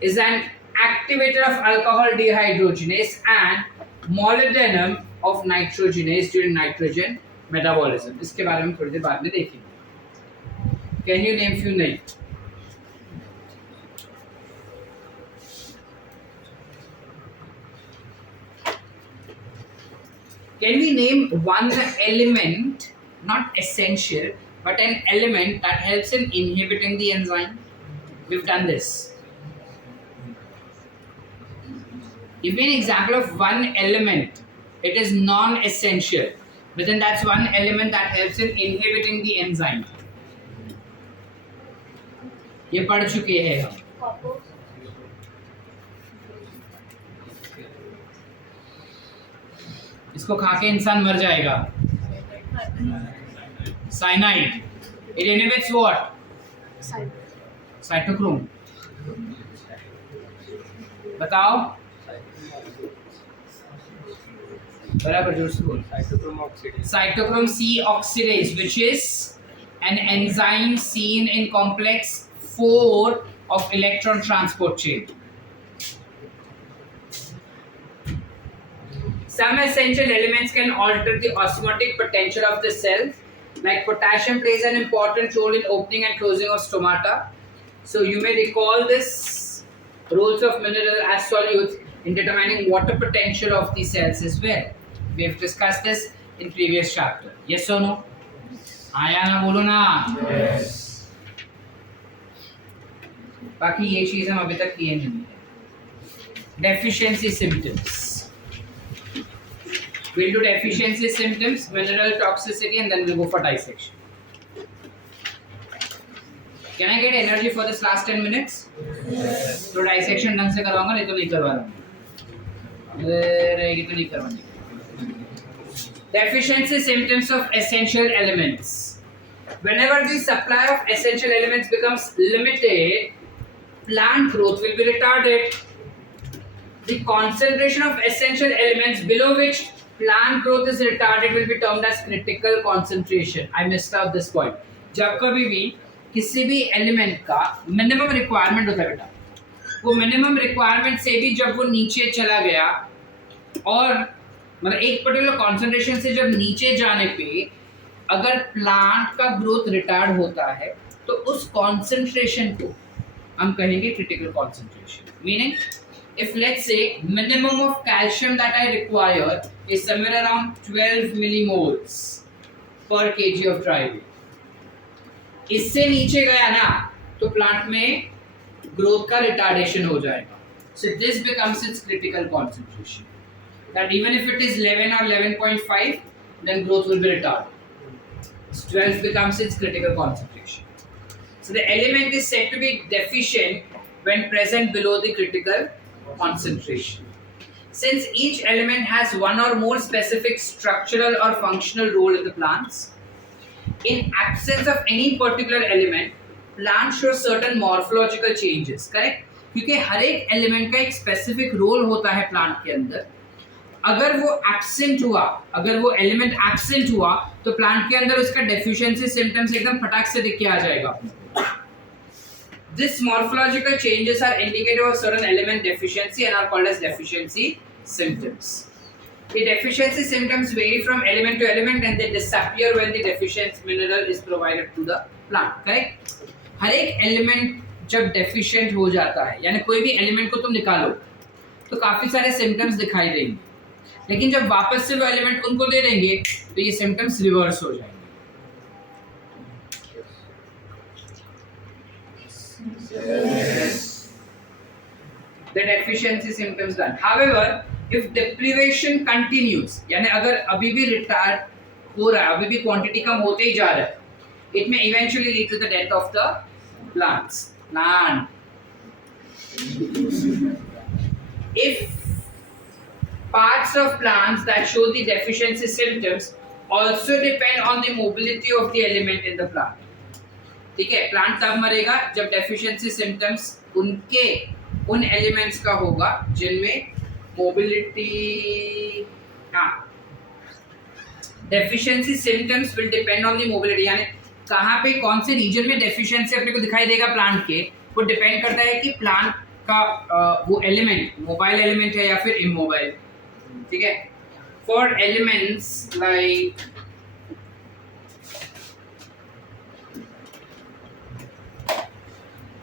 is an activator of alcohol dehydrogenase and molybdenum of nitrogenase during nitrogen metabolism. इसके बारे में थोड़ी देर बाद में देखेंगे. Can you name few names? Can we name one element, not essential, but an element that helps in inhibiting the enzyme? We've done this. Give me an example of one element. It is non-essential, but then that's one element that helps in inhibiting the enzyme. ये पढ़ चुके हैं हम. इसको खा के इंसान मर जाएगा. Cyanide. It inhibits what? Cytochrome. बताओ. बराबर जोर से बोल. Cytochrome C oxidase, which is an enzyme seen in complex 4 of electron transport chain. Some essential elements can alter the osmotic potential of the cells, like potassium plays an important role in opening and closing of stomata. So you may recall this roles of mineral as solutes in determining water potential of the cells as well. We have discussed this in previous chapter. Yes or no? आया ना बोलो ना. Yes. बाकी ये चीज़ हम अभी तक किए नहीं है. Deficiency symptoms. We'll do deficiency symptoms, mineral toxicity, and then we'll go for dissection. Can I get energy for this last 10 minutes? Yes. तो dissection ढंग से करवाऊंगा, नहीं तो नहीं करवा रहा. रहेगी तो नहीं करवानी. Deficiency symptoms of essential elements. Whenever the supply of essential elements becomes limited, plant growth will be retarded. The concentration of essential elements below which plant growth is retarded will be termed as critical concentration. I missed out this point. जब कभी भी किसी भी एलिमेंट का मिनिमम रिक्वायरमेंट होता है बेटा, वो मिनिमम रिक्वायरमेंट से भी जब वो नीचे चला गया और मतलब एक पर्टिकुलर कॉन्सेंट्रेशन से जब नीचे जाने पे अगर प्लांट का ग्रोथ रिटार्ड होता है तो उस कॉन्सेंट्रेशन को हम कहेंगे critical concentration. Meaning if let's say minimum of calcium that I require is somewhere around 12 millimoles per kg of dry weight, इससे नीचे गया ना तो प्लांट में ग्रोथ का रिटार्डेशन हो जाएगा. So this becomes its critical concentration. That even if it is 11 or 11.5, then growth will be retarded. So 12 becomes its critical concentration. So the element is said to be deficient when present below the critical concentration. Since each element has one or more specific structural or functional role in the plants, In absence of any particular element, plant shows certain morphological changes. Correct? क्योंकि हर एक एलिमेंट का एक स्पेसिफिक रोल होता है प्लांट के अंदर. अगर वो एब्सेंट हुआ, अगर वो एलिमेंट एब्सेंट हुआ, तो प्लांट के अंदर उसका डेफिशिएंसी सिम्टम्स एकदम फटाक से दिख के आ जाएगा. This morphological changes are indicative of certain element deficiency and are called as deficiency symptoms. The deficiency symptoms vary from element to element and they disappear when the deficient mineral is provided to the plant. Correct? हर एक एलिमेंट जब डेफिशिएंट हो जाता है, यानी कोई भी एलिमेंट को तुम निकालो तो काफी सारे सिम्टम्स दिखाई देंगे, लेकिन जब वापस से वो एलिमेंट उनको दे देंगे तो ये सिम्टम्स रिवर्स हो जाएंगे. Yes. The deficiency symptoms done. However, if deprivation continues, यानी अगर अभी भी रिटार्ड हो रहा है, अभी भी क्वांटिटी कम होते ही जा रहा है, it may eventually lead to the death of the plants. Plant. If parts of plants that show the deficiency symptoms also depend on the mobility of the element in the plant. ठीक है, प्लांट तब मरेगा जब डेफिशिएंसी सिम्टम्स उनके उन एलिमेंट्स का होगा जिनमें mobility, deficiency symptoms will depend on the mobility, यानी कहाँ पे कौन से रीजन में डेफिशिएंसी अपने को दिखाई देगा प्लांट के, वो डिपेंड करता है कि प्लांट का वो एलिमेंट मोबाइल एलिमेंट है या फिर इमोबाइल. ठीक है. For elements like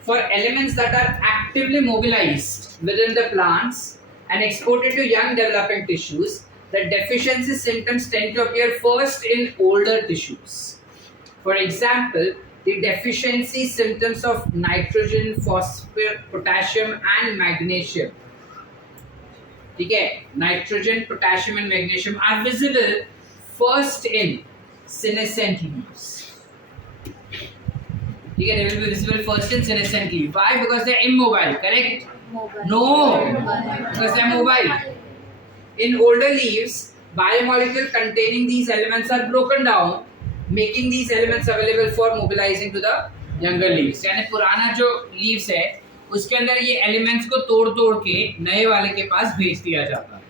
for elements that are actively mobilized within the plants and exported to young developing tissues, the deficiency symptoms tend to appear first in older tissues. For example, the deficiency symptoms of nitrogen, phosphorus, potassium and magnesium. Okay, nitrogen, potassium and magnesium are visible first in senescent leaves. They will be visible first in senescent leaf. Why? Because they are immobile. Correct? Mobile. No, because they are mobile. In older leaves, biomolecules containing these elements are broken down, making these elements available for mobilizing to the younger leaves. यानी पुराना जो leaves है, उसके अंदर ये elements को तोड़ के नए वाले के पास भेज दिया जाता है.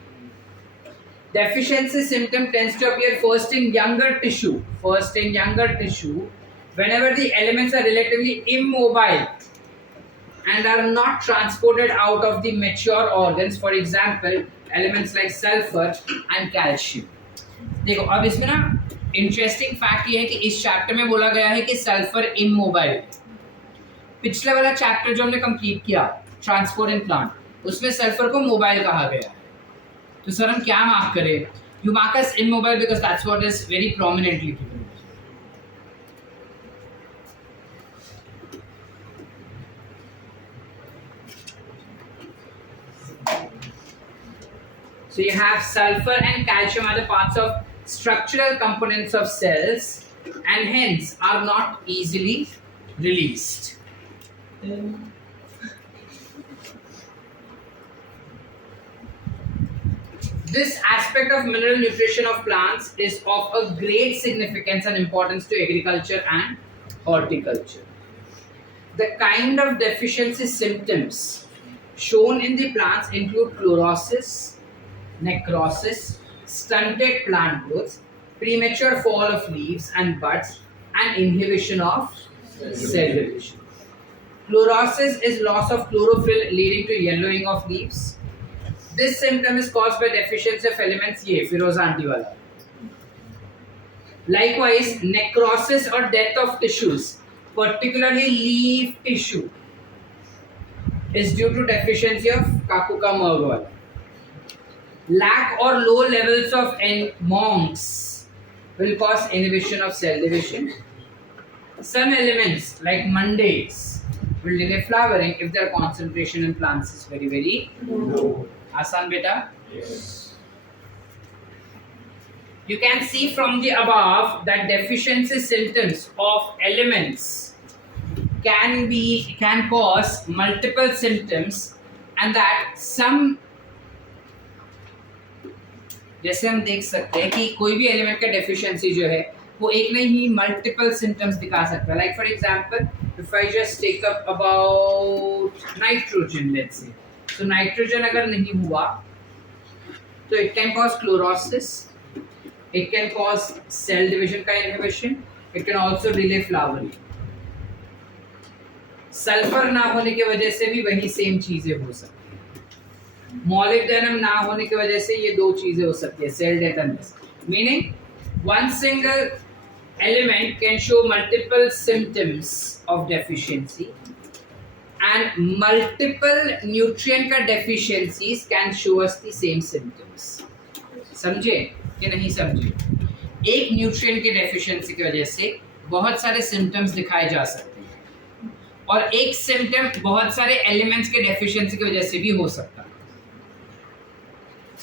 Deficiency symptom tends to appear first in younger tissue. First in younger tissue. Whenever the elements are relatively immobile and are not transported out of the mature organs, for example, elements like sulfur and calcium. देखो अब इसमें ना इंटरेस्टिंग फैक्ट ये है कि इस चैप्टर में बोला गया है कि सल्फर इमोबाइल. पिछले वाला चैप्टर जो हमने कंप्लीट किया ट्रांसपोर्ट इन प्लांट, उसमें सल्फर को मोबाइल कहा गया है. तो सर हम क्या मार्क करें? You mark us immobile because that's what is very prominently given. So you have sulfur and calcium are the parts of structural components of cells and hence are not easily released. This aspect of mineral nutrition of plants is of a great significance and importance to agriculture and horticulture. The kind of deficiency symptoms shown in the plants include chlorosis, necrosis, stunted plant growth, premature fall of leaves and buds, and inhibition of cell division. Chlorosis is loss of chlorophyll leading to yellowing of leaves. This symptom is caused by deficiency of elements ये फिरोजांटी वाला. Likewise, necrosis or death of tissues, particularly leaf tissue, is due to deficiency of Kakuka merg वाला. Lack or low levels of monks will cause inhibition of cell division. Some elements like Mondays will delay flowering if their concentration in plants is very very low. Asan beta? Yes. You can see from the above that deficiency symptoms of elements can cause multiple symptoms and that some, जैसे हम देख सकते हैं कि कोई भी एलिमेंट का डेफिशिएंसी जो है वो एक नहीं मल्टीपल सिम्टम्स दिखा सकता है. Like for example if I just take up about nitrogen, let's say. So nitrogen अगर नहीं हुआ तो it can cause chlorosis, it can cause cell division का inhibition, it can also delay flowering. Sulphur ना होने की वजह से भी वही सेम चीजें हो सकती है. मॉलिब्डेनम ना होने की वजह से ये दो चीजें हो सकती है, cell death and this. Meaning one single element can show multiple symptoms of deficiency and multiple nutrient का deficiencies can show us the same symptoms. समझे कि नहीं समझे? एक न्यूट्रिएंट की डेफिशिएंसी की वजह से बहुत सारे सिम्टम्स दिखाए जा सकते हैं और एक सिम्टम बहुत सारे एलिमेंट्स के डेफिशिएंसी की वजह से भी हो सकता है.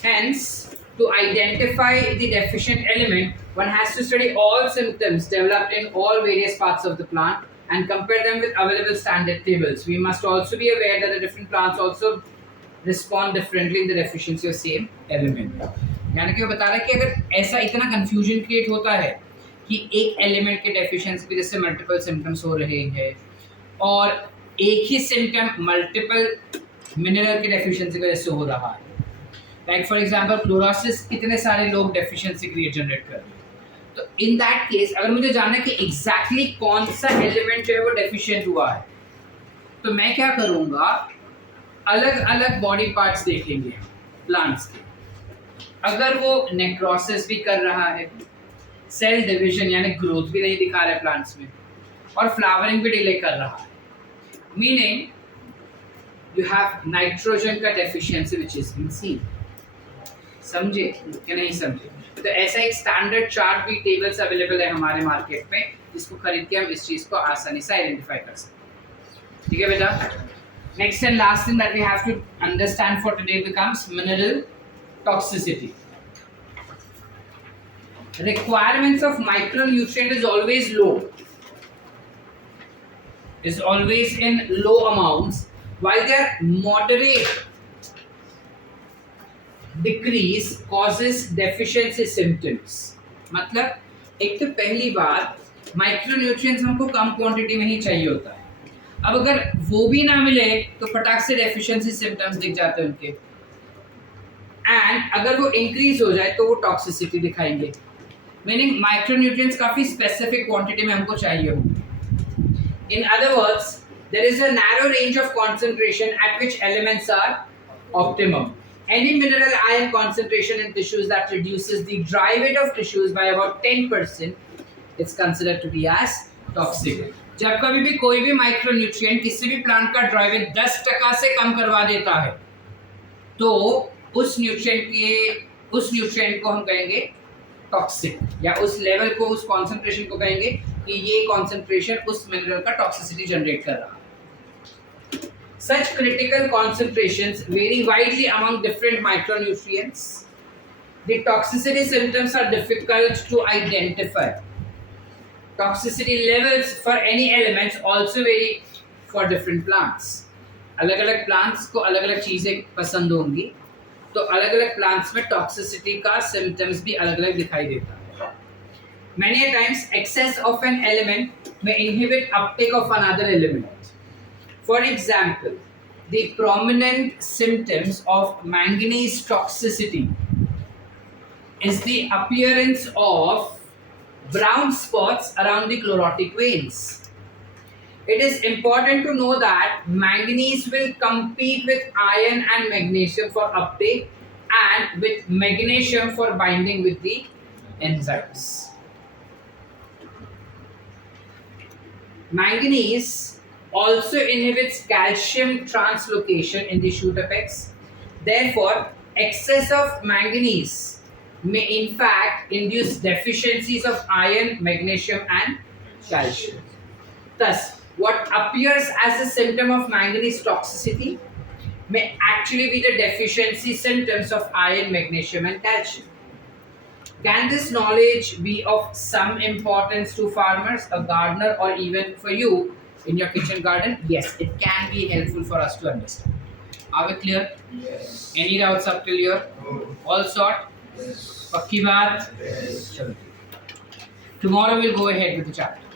Hence, to identify the deficient element, one has to study all symptoms developed in all various parts of the plant and compare them with available standard tables. We must also be aware that the different plants also respond differently in the deficiency of same element. यानी कि वो बता रहा है कि अगर ऐसा इतना कंफ्यूजन क्रिएट होता है कि एक एलिमेंट के डेफिशिएंसी की वजह से मल्टीपल सिम्टम्स हो रहे हैं और एक ही सिम्टम मल्टीपल मिनरल की डेफिशिएंसी की वजह से हो रहा है. लाइक फॉर एग्जांपल क्लोरोसिस कितने सारे लोग डेफिशिएंसी क्रिएट जनरेट कर रहे हैं. तो इन दैट केस अगर मुझे जानना है कि एग्जैक्टली कौन सा एलिमेंट जो है वो डेफिशिएंट हुआ है तो मैं क्या करूँगा, अलग अलग बॉडी पार्ट्स देखेंगे प्लांट्स के. अगर वो नेक्रोसिस भी कर रहा है, सेल डिवीजन यानी ग्रोथ भी नहीं दिखा रहा है प्लांट्स में और फ्लावरिंग भी डिले कर रहा है, मीनिंग यू हैव नाइट्रोजन का deficiency which is been seen. समझे कि नहीं समझे? तो ऐसा एक स्टैंडर्ड चार्ट भी टेबल्स अवेलेबल है हमारे मार्केट में जिसको खरीद के हम इस चीज को आसानी से आइडेंटिफाई कर सकते. ठीक है बेटा. Next and last thing that we have to understand for today becomes mineral toxicity. Requirements of micronutrient is always low, is always in low amounts, while their moderate decrease causes deficiency symptoms. मतलब एक तो पहली बात माइक्रोन्यूट्रिएंट्स हमको कम क्वांटिटी में ही चाहिए होता है. अब अगर वो भी ना मिले तो फटाक से डेफिशिएंसी सिम्टम्स दिख जाते हैं उनके, एंड अगर वो इंक्रीज हो जाए तो वो टॉक्सिसिटी दिखाएंगे. मीनिंग माइक्रोन्यूट्रिएंट्स काफी स्पेसिफिक क्वांटिटी में हमको चाहिए होंगे. In other words there is a narrow range of concentration at which elements are optimum. Any mineral ion concentration in tissues that reduces the dry weight of tissues by about 10% is considered to be as toxic. जब कभी भी कोई भी माइक्रोन्यूट्रिएंट किसी भी प्लांट का ड्राई वेट 10% से कम करवा देता है तो उस न्यूट्रिएंट को हम कहेंगे टॉक्सिक, या उस लेवल को, उस कॉन्सेंट्रेशन को कहेंगे कि ये कॉन्सेंट्रेशन उस मिनरल का टॉक्सिसिटी जनरेट कर रहा है. Such critical concentrations vary widely among different micronutrients. The toxicity symptoms are difficult to identify. Toxicity levels for any elements also vary for different plants. अलग-अलग plants को अलग-अलग चीजें पसंद होंगी, तो अलग-अलग plants में toxicity का symptoms भी अलग-अलग दिखाई देता है. Many times excess of an element may inhibit uptake of another element. For example, the prominent symptoms of manganese toxicity is the appearance of brown spots around the chlorotic veins. It is important to know that manganese will compete with iron and magnesium for uptake and with magnesium for binding with the enzymes. Manganese also inhibits calcium translocation in the shoot apex. Therefore, excess of manganese may in fact induce deficiencies of iron, magnesium and calcium. Thus, what appears as a symptom of manganese toxicity may actually be the deficiency symptoms of iron, magnesium and calcium. Can this knowledge be of some importance to farmers, a gardener or even for you in your kitchen garden? Yes, it can be helpful for us to understand. Are we clear? Yes. Any doubts up till here? No. All sort? Yes. पक्की बात? Yes. चलो. Tomorrow we'll go ahead with the chapter.